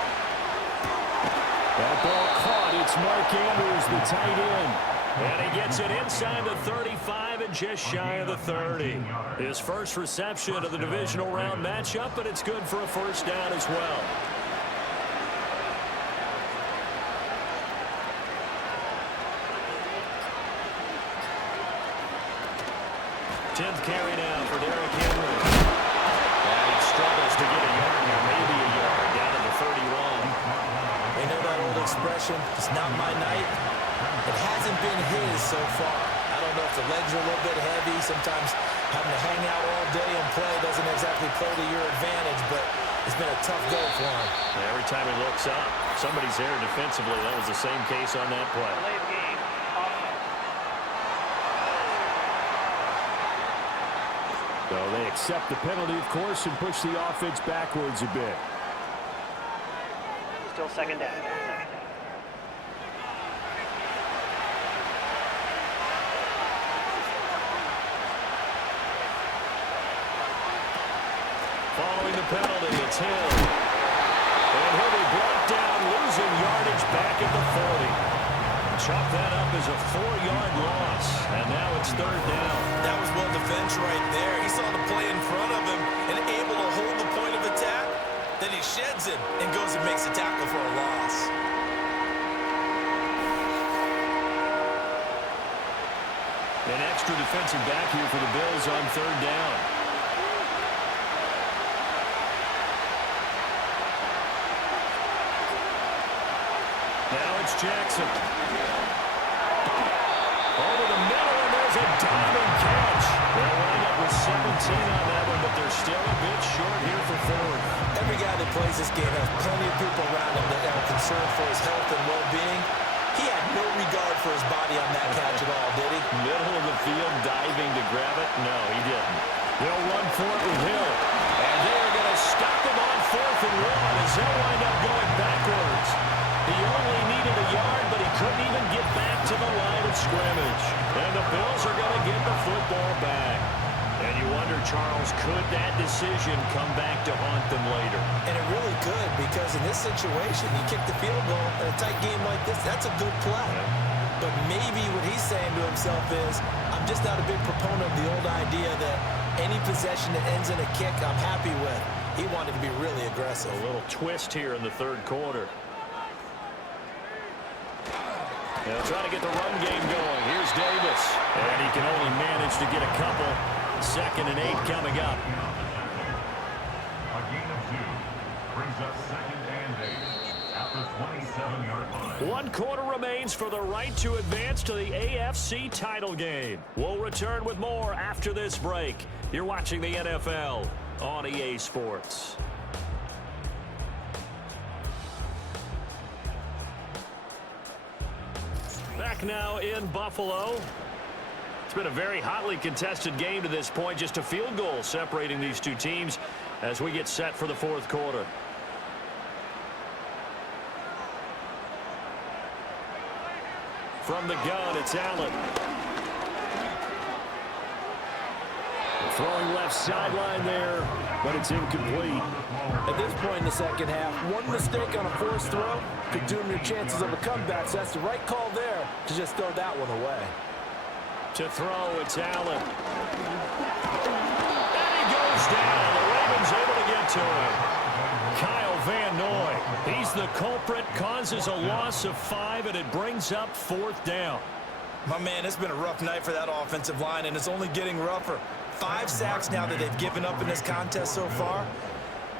That ball caught. It's Mark Andrews, the tight end. And he gets it inside the 35 and just shy of the 30. His first reception of the divisional round matchup, but it's good for a first down as well. Tenth carry now for Derrick Henry. And he struggles to get a yard here, maybe a yard, down to the 31. They know that old expression, it's not my night. It hasn't been his so far. I don't know if the legs are a little bit heavy. Sometimes having to hang out all day and play doesn't exactly play to your advantage, but it's been a tough go for him. Every time he looks up, Somebody's there defensively. That was the same case on that play. Delay of game. Offense. So they accept the penalty, of course, and push the offense backwards a bit. Still second down. Following the penalty, it's Hill. And he'll be brought down, losing yardage back at the 40. Chalk that up as a 4-yard loss, and now it's third down. That was well defense right there. He saw the play in front of him and able to hold the point of attack. Then he sheds it and goes and makes a tackle for a loss. An extra defensive back here for the Bills on third down. Now it's Jackson. Over the middle, and there's a diving catch. They'll wind up with 17 on that one, but they're still a bit short here for fourth. Every guy that plays this game has plenty of people around him that are concerned for his health and well-being. He had no regard for his body on that catch at all, did he? Middle of the field, diving to grab it? No, he didn't. They'll run for it with Hill. And they're going to stop him on 4th and 1 as they'll wind up going backwards. He only needed a yard, but he couldn't even get back to the line of scrimmage. And the Bills are going to get the football back. And you wonder, Charles, could that decision come back to haunt them later? And it really could, because in this situation, you kick the field goal in a tight game like this, that's a good play. Yeah. But maybe what he's saying to himself is, I'm just not a big proponent of the old idea that any possession that ends in a kick, I'm happy with. He wanted to be really aggressive. A little twist here in the third quarter. They'll try to get the run game going. Here's Davis. And he can only manage to get a couple. 2nd and 8 coming up. A gain of 2 brings us 2nd and 8 at the 27-yard line. 1 quarter remains for the right to advance to the AFC title game. We'll return with more after this break. You're watching the NFL on EA Sports. Back now in Buffalo. It's been a very hotly contested game to this point. Just a field goal separating these two teams as we get set for the fourth quarter. From the gun, it's Allen. Throwing left sideline there, but it's incomplete. At this point in the second half, one mistake on a forced throw could doom your chances of a comeback, so that's the right call there to just throw that one away. To throw, it's Allen. And he goes down. The Ravens able to get to him. Kyle Van Noy, he's the culprit, causes a loss of 5, and it brings up 4th down. My man, it's been a rough night for that offensive line, and it's only getting rougher. 5 sacks now that they've given up in this contest so far.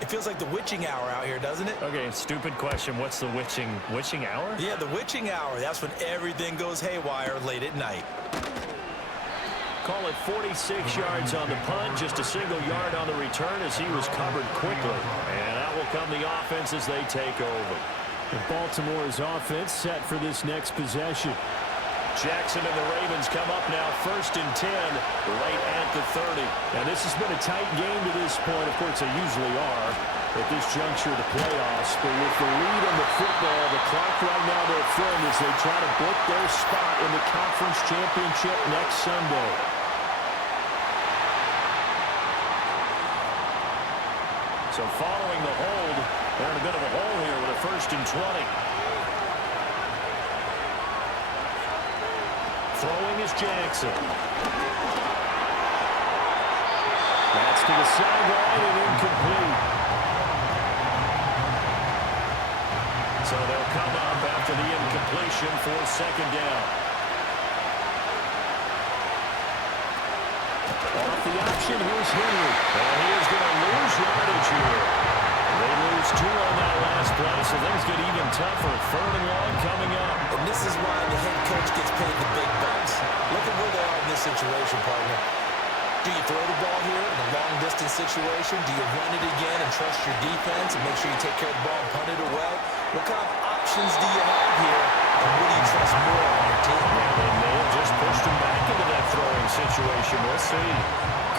It feels like the witching hour out here, doesn't it? Okay, stupid question. What's the witching hour? Yeah, the witching hour. That's when everything goes haywire late at night. Call it 46 yards on the punt, just a single yard on the return as he was covered quickly. And out will come the offense as they take over. The Baltimore's offense set for this next possession. Jackson and the Ravens come up now 1st and 10, right at the 30. And this has been a tight game to this point. Of course, they usually are at this juncture of the playoffs. But with the lead in the football, the clock right now their friend as they try to book their spot in the conference championship next Sunday. So following the hold, they're in a bit of a hole here with a 1st and 20. Throwing is Jackson. That's to the sideline and incomplete. So they'll come up after the incompletion for 2nd down. Off the option, here's Henry. And he is going to lose yardage here. They lose 2 on that last play, so things get even tougher. 3rd and long coming up. And this is why the head coach gets paid the big bucks. Look at where they are in this situation, partner. Do you throw the ball here in a long-distance situation? Do you run it again and trust your defense and make sure you take care of the ball and punt it away? What kind of options do you have here, and what do you trust more on your team? They may have just pushed him back into that throwing situation. We'll see.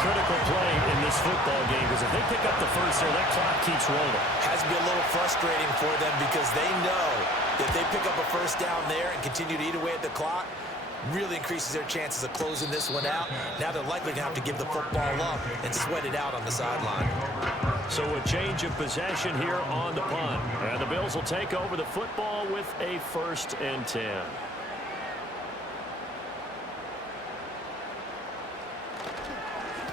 Critical play in this football game, because if they pick up the first there, that clock keeps rolling. Has to be a little frustrating for them because they know that if they pick up a first down there and continue to eat away at the clock, really increases their chances of closing this one out. Now they're likely going to have to give the football up and sweat it out on the sideline. So a change of possession here on the punt. And the Bills will take over the football with a 1st and 10.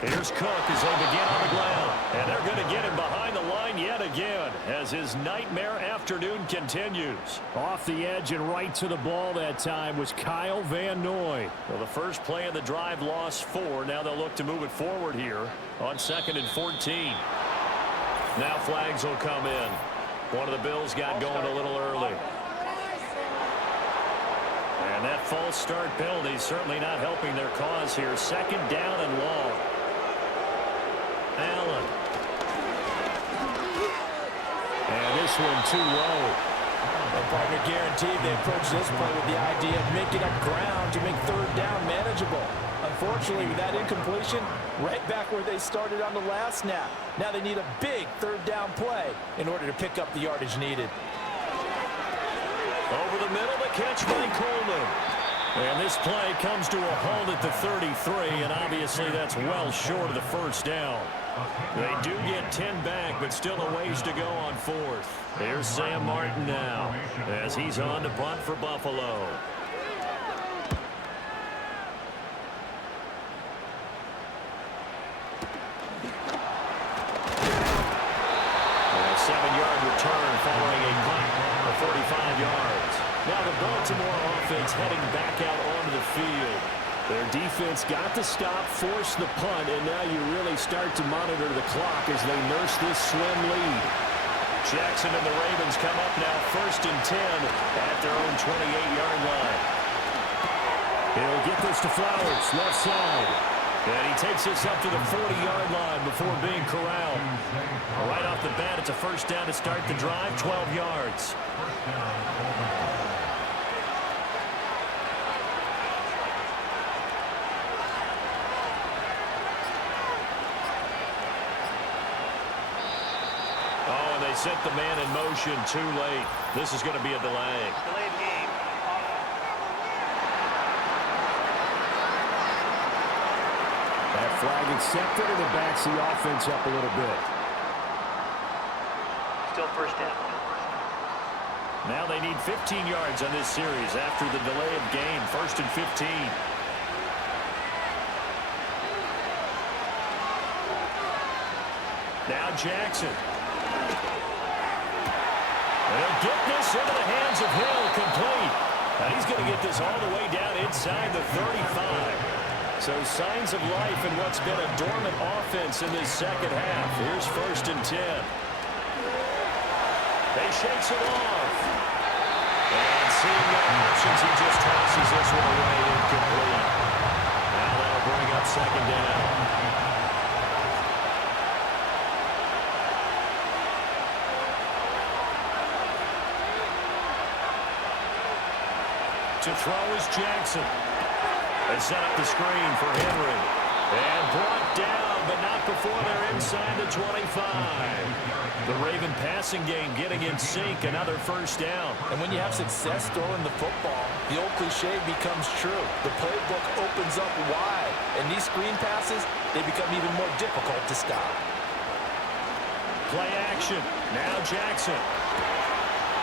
Here's Cook as they begin on the ground. And they're going to get him behind the line yet again as his nightmare afternoon continues. Off the edge and right to the ball that time was Kyle Van Noy. Well, the first play of the drive lost 4. Now they'll look to move it forward here on 2nd and 14. Now flags will come in. One of the Bills got going a little early. And that false start penalty certainly not helping their cause here. 2nd down and long. Allen. And this one too low. And partner guaranteed they approach this play with the idea of making up ground to make 3rd down manageable. Unfortunately, with that incompletion, right back where they started on the last snap. Now they need a big 3rd down play in order to pick up the yardage needed. Over the middle, the catch by Coleman. And this play comes to a halt at the 33, and obviously that's well short of the 1st down. They do get 10 back, but still a ways to go on 4th. Here's Sam Martin now as he's on to punt for Buffalo. A 7-yard return following a punt for 45 yards. Now the Baltimore offense heading back out onto the field. Their defense got the stop, forced the punt, and now you really start to monitor the clock as they nurse this slim lead. Jackson and the Ravens come up now 1st and 10 at their own 28-yard line. He'll get this to Flowers, left side. And he takes this up to the 40-yard line before being corralled. Right off the bat, it's a 1st down to start the drive, 12 yards. Oh, and they set the man in motion too late. This is going to be a delay. Delayed game. That flag accepted, and it backs the offense up a little bit. Still 1st down. Now they need 15 yards on this series after the delay of game. 1st and 15. Now Jackson. They'll get this into the hands of Hill, complete. And he's going to get this all the way down inside the 35. So signs of life in what's been a dormant offense in this 2nd half. Here's 1st and 10. They shakes it off. And seeing no options, he just tosses this one away incomplete. Now that'll bring up 2nd down. To throw is Jackson. They set up the screen for Henry. And brought down, but not before they're inside the 25. The Raven passing game getting in sync, another 1st down. And when you have success throwing the football, the old cliche becomes true. The playbook opens up wide, and these screen passes, they become even more difficult to stop. Play action. Now Jackson.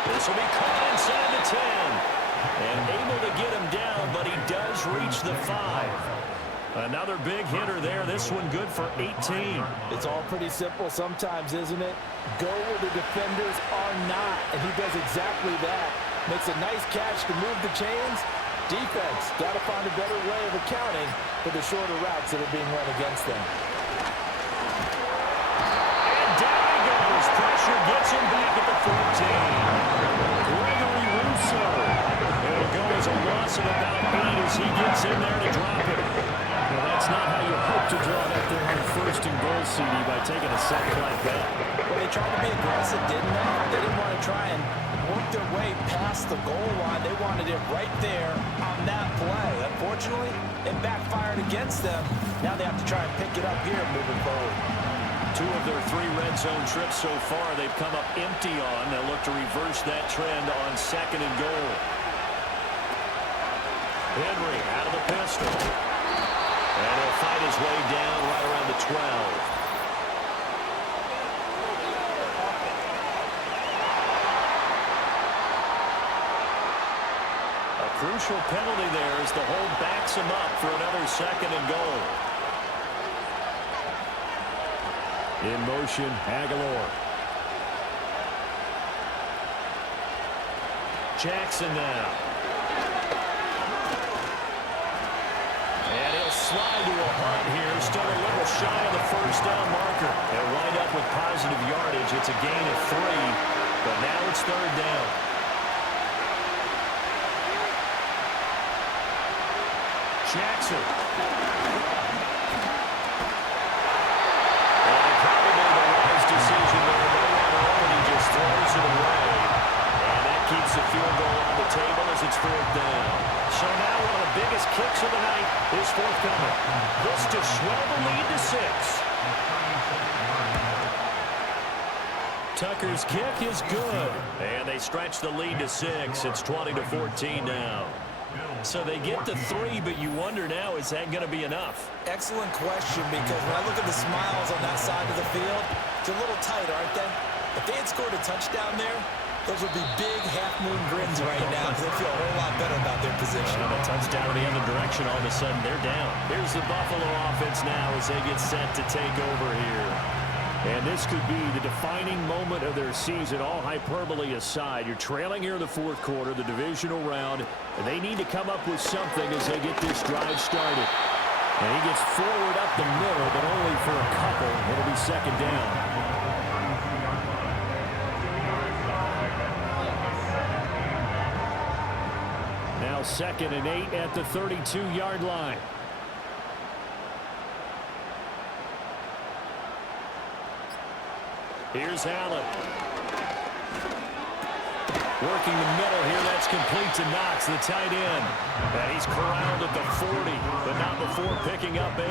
This will be caught inside the 10. And able to get him down, but he does reach the 5. Another big hitter there. This one good for 18. It's all pretty simple sometimes, isn't it? Go where the defenders are not, and he does exactly that. Makes a nice catch to move the chains. Defense got to find a better way of accounting for the shorter routes that are being run against them. And down he goes. Pressure gets him back at the 14. Gregory Russo. It'll go as a loss of about 8 as he gets in there to drop it. Well, that's not how you hope to draw it up there on 1st and goal, CD, by taking a sack like that. Well, they tried to be aggressive, didn't they? They didn't want to try and worked their way past the goal line. They wanted it right there on that play. Unfortunately, it backfired against them. Now they have to try and pick it up here moving forward. 2 of their 3 red zone trips so far they've come up empty on. They'll look to reverse that trend on 2nd and goal. Henry out of the pistol. And he'll fight his way down right around the 12. Crucial penalty there as the hold backs him up for another 2nd and goal. In motion, Aguilar. Jackson now. And he'll slide to a hunt here. Still a little shy of the first down marker. They'll wind up with positive yardage. It's a gain of 3, but now it's 3rd down. Jackson. And probably the wise decision there. No one over, he just throws it away. And that keeps the field goal on the table as it's 4th down. So now one of the biggest kicks of the night is forthcoming. This to swell the lead to 6. Tucker's kick is good. And they stretch the lead to 6. It's 20-14 now. So they get to 3, but you wonder now, is that going to be enough? Excellent question, because when I look at the smiles on that side of the field, it's a little tight, aren't they? If they had scored a touchdown there, those would be big half-moon grins right now because they feel a whole lot better about their position. And a touchdown in the other direction, all of a sudden they're down. Here's the Buffalo offense now as they get set to take over here. And this could be the defining moment of their season, all hyperbole aside. You're trailing here in the 4th quarter, the divisional round, and they need to come up with something as they get this drive started. And he gets forward up the middle, but only for a couple. It'll be 2nd down. Now 2nd and 8 at the 32-yard line. Here's Allen. Working the middle here. That's complete to Knox, the tight end. And he's corralled at the 40, but not before picking up 8.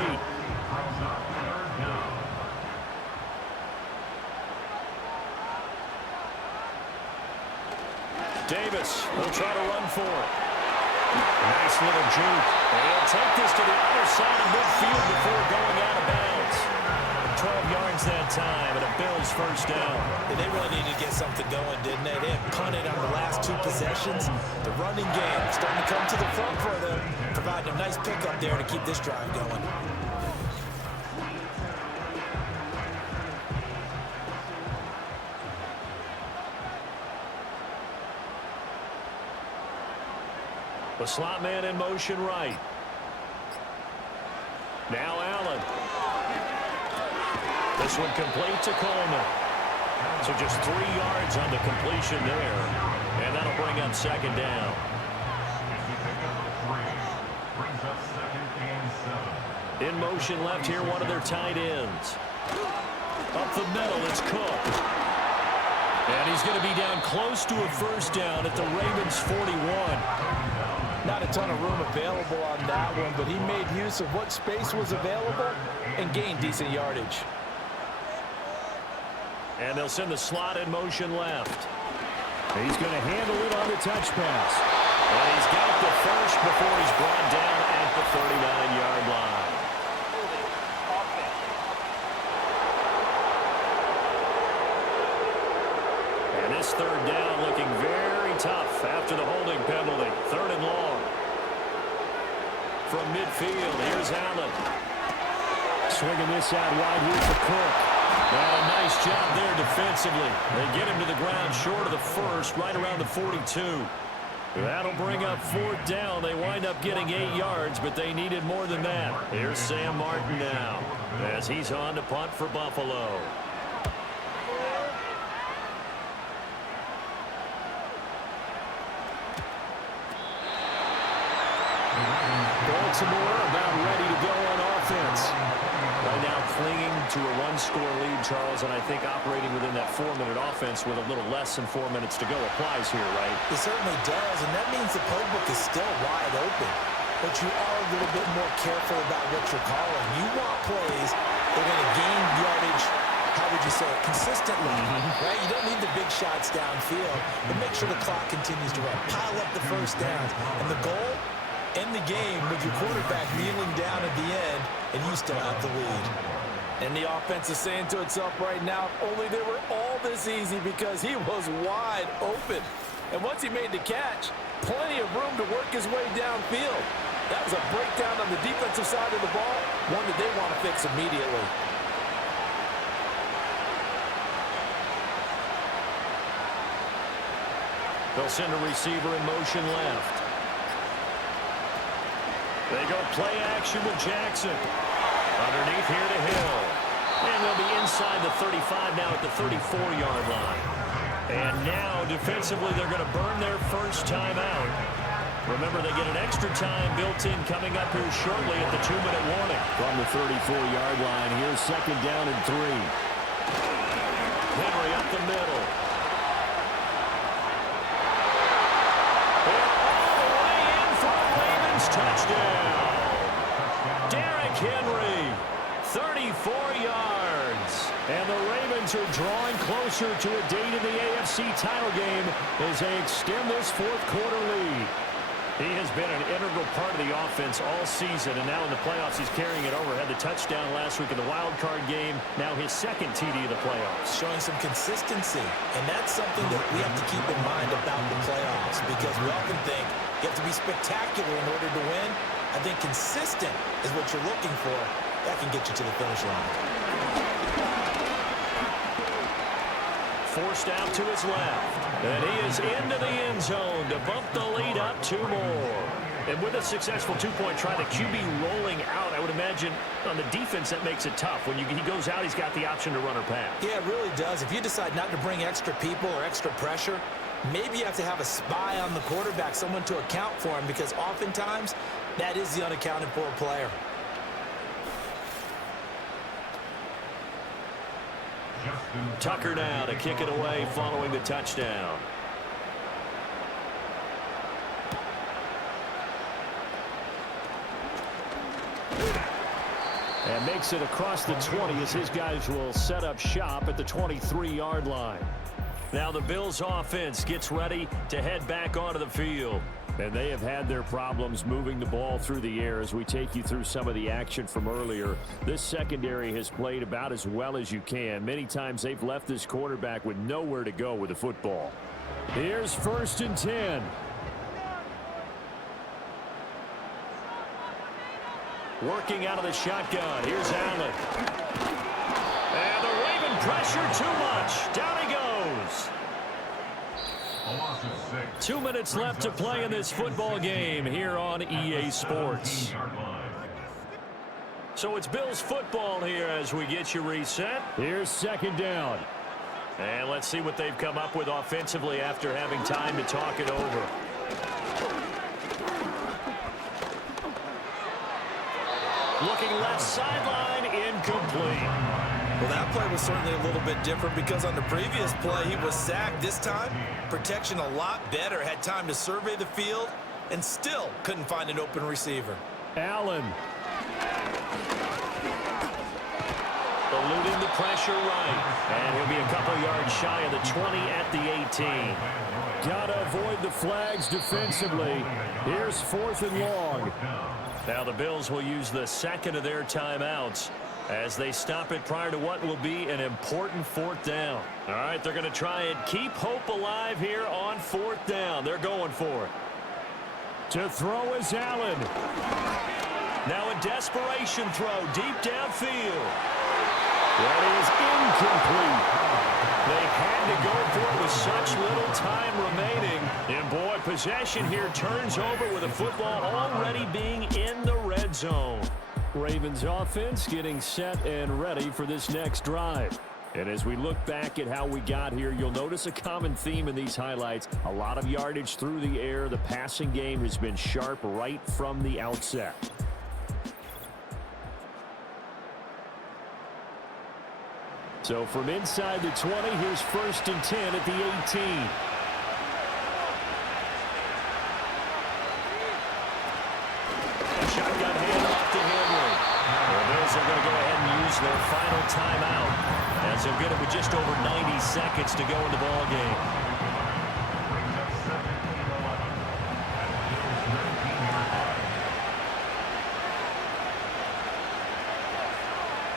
Davis will try to run for it. Nice little juke. And he'll take this to the other side of midfield before going out of bounds. 12 yards that time, and a Bills 1st down. They really needed to get something going, didn't they? They had punted on the last 2 possessions. The running game starting to come to the front for them, providing a nice pickup there to keep this drive going. The slot man in motion right. Now Allen. This one complete to Coleman. So just 3 yards on the completion there. And that'll bring up 2nd down. In motion left here, one of their tight ends. Up the middle, it's Cook. And he's going to be down close to a 1st down at the Ravens 41. Not a ton of room available on that one, but he made use of what space was available and gained decent yardage. And they'll send the slot in motion left. He's going to handle it on the touch pass. And he's got the first before he's brought down at the 39-yard line. And this 3rd down looking very tough after the holding penalty. 3rd and long. From midfield, here's Allen. Swinging this out wide here for Cook. And a nice job there defensively. They get him to the ground short of the 1st, right around the 42. That'll bring up 4th down. They wind up getting 8 yards, but they needed more than that. Here's Sam Martin now as he's on to punt for Buffalo. Baltimore about ready to go on offense. Right now clinging to a one-score lead, Charles, and I think operating within that 4-minute offense with a little less than 4 minutes to go applies here, right? It certainly does, and that means the playbook is still wide open. But you are a little bit more careful about what you're calling. You want plays that are going to gain yardage, how would you say it, consistently, right? You don't need the big shots downfield, but make sure the clock continues to run. Pile up the first downs. And the goal, end the game with your quarterback kneeling down at the end, and you still have the lead. And the offense is saying to itself right now, only they were all this easy because he was wide open. And once he made the catch, plenty of room to work his way downfield. That was a breakdown on the defensive side of the ball, one that they want to fix immediately. They'll send a receiver in motion left. They go play action with Jackson. Underneath here to Hill. And they'll be inside the 35 now at the 34-yard line. And now, defensively, they're going to burn their first timeout. Remember, they get an extra time built in coming up here shortly at the 2-minute warning. From the 34-yard line, here's 2nd down and 3. Henry up the middle. And all the way in for a Ravens touchdown. Derrick Henry, 34 yards. And the Ravens are drawing closer to a date in the AFC title game as they extend this fourth-quarter lead. He has been an integral part of the offense all season, and now in the playoffs he's carrying it over. Had the touchdown last week in the wild card game. Now his second TD of the playoffs. Showing some consistency, and that's something that we have to keep in mind about the playoffs, because we often think you have to be spectacular in order to win. I think consistent is what you're looking for. That can get you to the finish line. Forced out to his left. And he is into the end zone to bump the lead up 2 more. And with a successful two-point try, the QB rolling out, I would imagine on the defense that makes it tough. When he goes out, he's got the option to run or pass. Yeah, it really does. If you decide not to bring extra people or extra pressure, maybe you have to have a spy on the quarterback, someone to account for him, because oftentimes that is the unaccounted for player. Tucker now to kick it away following the touchdown. And makes it across the 20 as his guys will set up shop at the 23-yard line. Now the Bills offense gets ready to head back onto the field. And they have had their problems moving the ball through the air as we take you through some of the action from earlier. This secondary has played about as well as you can. Many times they've left this quarterback with nowhere to go with the football. Here's 1st and 10. Working out of the shotgun. Here's Allen. And the Raven pressure too much. Down he goes. 2 minutes left to play in this football game here on EA Sports. So it's Bills football here as we get you reset. Here's 2nd down. And let's see what they've come up with offensively after having time to talk it over. Looking left sideline, incomplete. Well, that play was certainly a little bit different because on the previous play, he was sacked. This time, protection a lot better. Had time to survey the field and still couldn't find an open receiver. Allen. Eluding the pressure right. And he'll be a couple yards shy of the 20 at the 18. Gotta avoid the flags defensively. Here's 4th and long. Now the Bills will use the second of their timeouts as they stop it prior to what will be an important 4th down. All right, they're going to try and keep hope alive here on 4th down. They're going for it. To throw is Allen. Now a desperation throw deep downfield. That is incomplete. They had to go for it with such little time remaining. And boy, possession here turns over with the football already being in the red zone. Ravens offense getting set and ready for this next drive. And as we look back at how we got here, you'll notice a common theme in these highlights. A lot of yardage through the air. The passing game has been sharp right from the outset. So from inside the 20, here's 1st and 10 at the 18. Shotgun handoff to Henry. The Bills are going to go ahead and use their final timeout as they'll get it with just over 90 seconds to go in the ball game.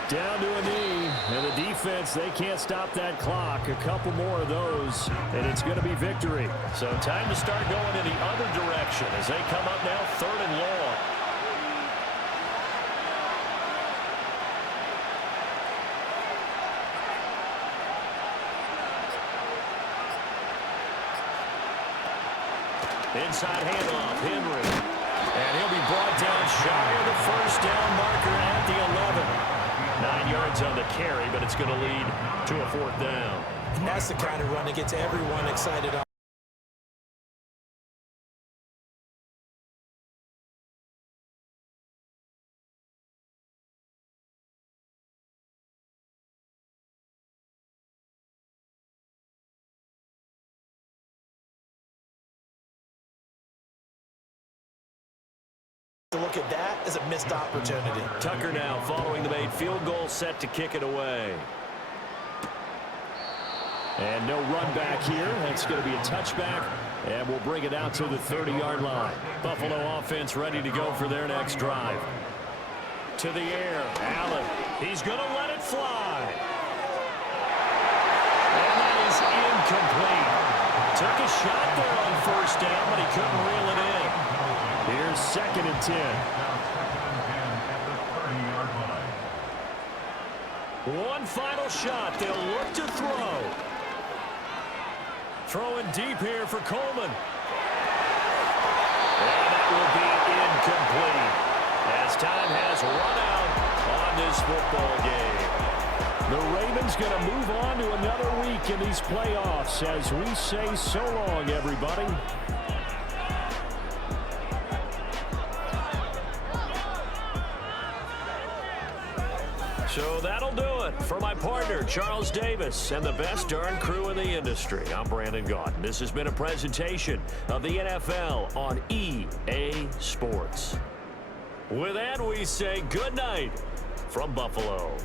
Down to a knee, and the defense, they can't stop that clock. A couple more of those, and it's going to be victory. So time to start going in the other direction as they come up now 3rd and long. Inside handoff, Henry. And he'll be brought down shy of the 1st down marker at the 11. 9 yards on the carry, but it's going to lead to a 4th down. And that's the kind of run that gets everyone excited on. To look at that as a missed opportunity. Tucker now following the made field goal, set to kick it away. And no run back here. That's going to be a touchback, and we'll bring it out to the 30-yard line. Buffalo offense ready to go for their next drive. To the air, Allen. He's going to let it fly. And that is incomplete. Took a shot there on 1st down, but he couldn't reel it in. Here's 2nd and 10. One final shot. They'll look to throw. Throwing deep here for Coleman. And that will be incomplete as time has run out on this football game. The Ravens going to move on to another week in these playoffs as we say so long, everybody. So that'll do it for my partner, Charles Davis, and the best darn crew in the industry. I'm Brandon Gaudin. This has been a presentation of the NFL on EA Sports. With that, we say good night from Buffalo.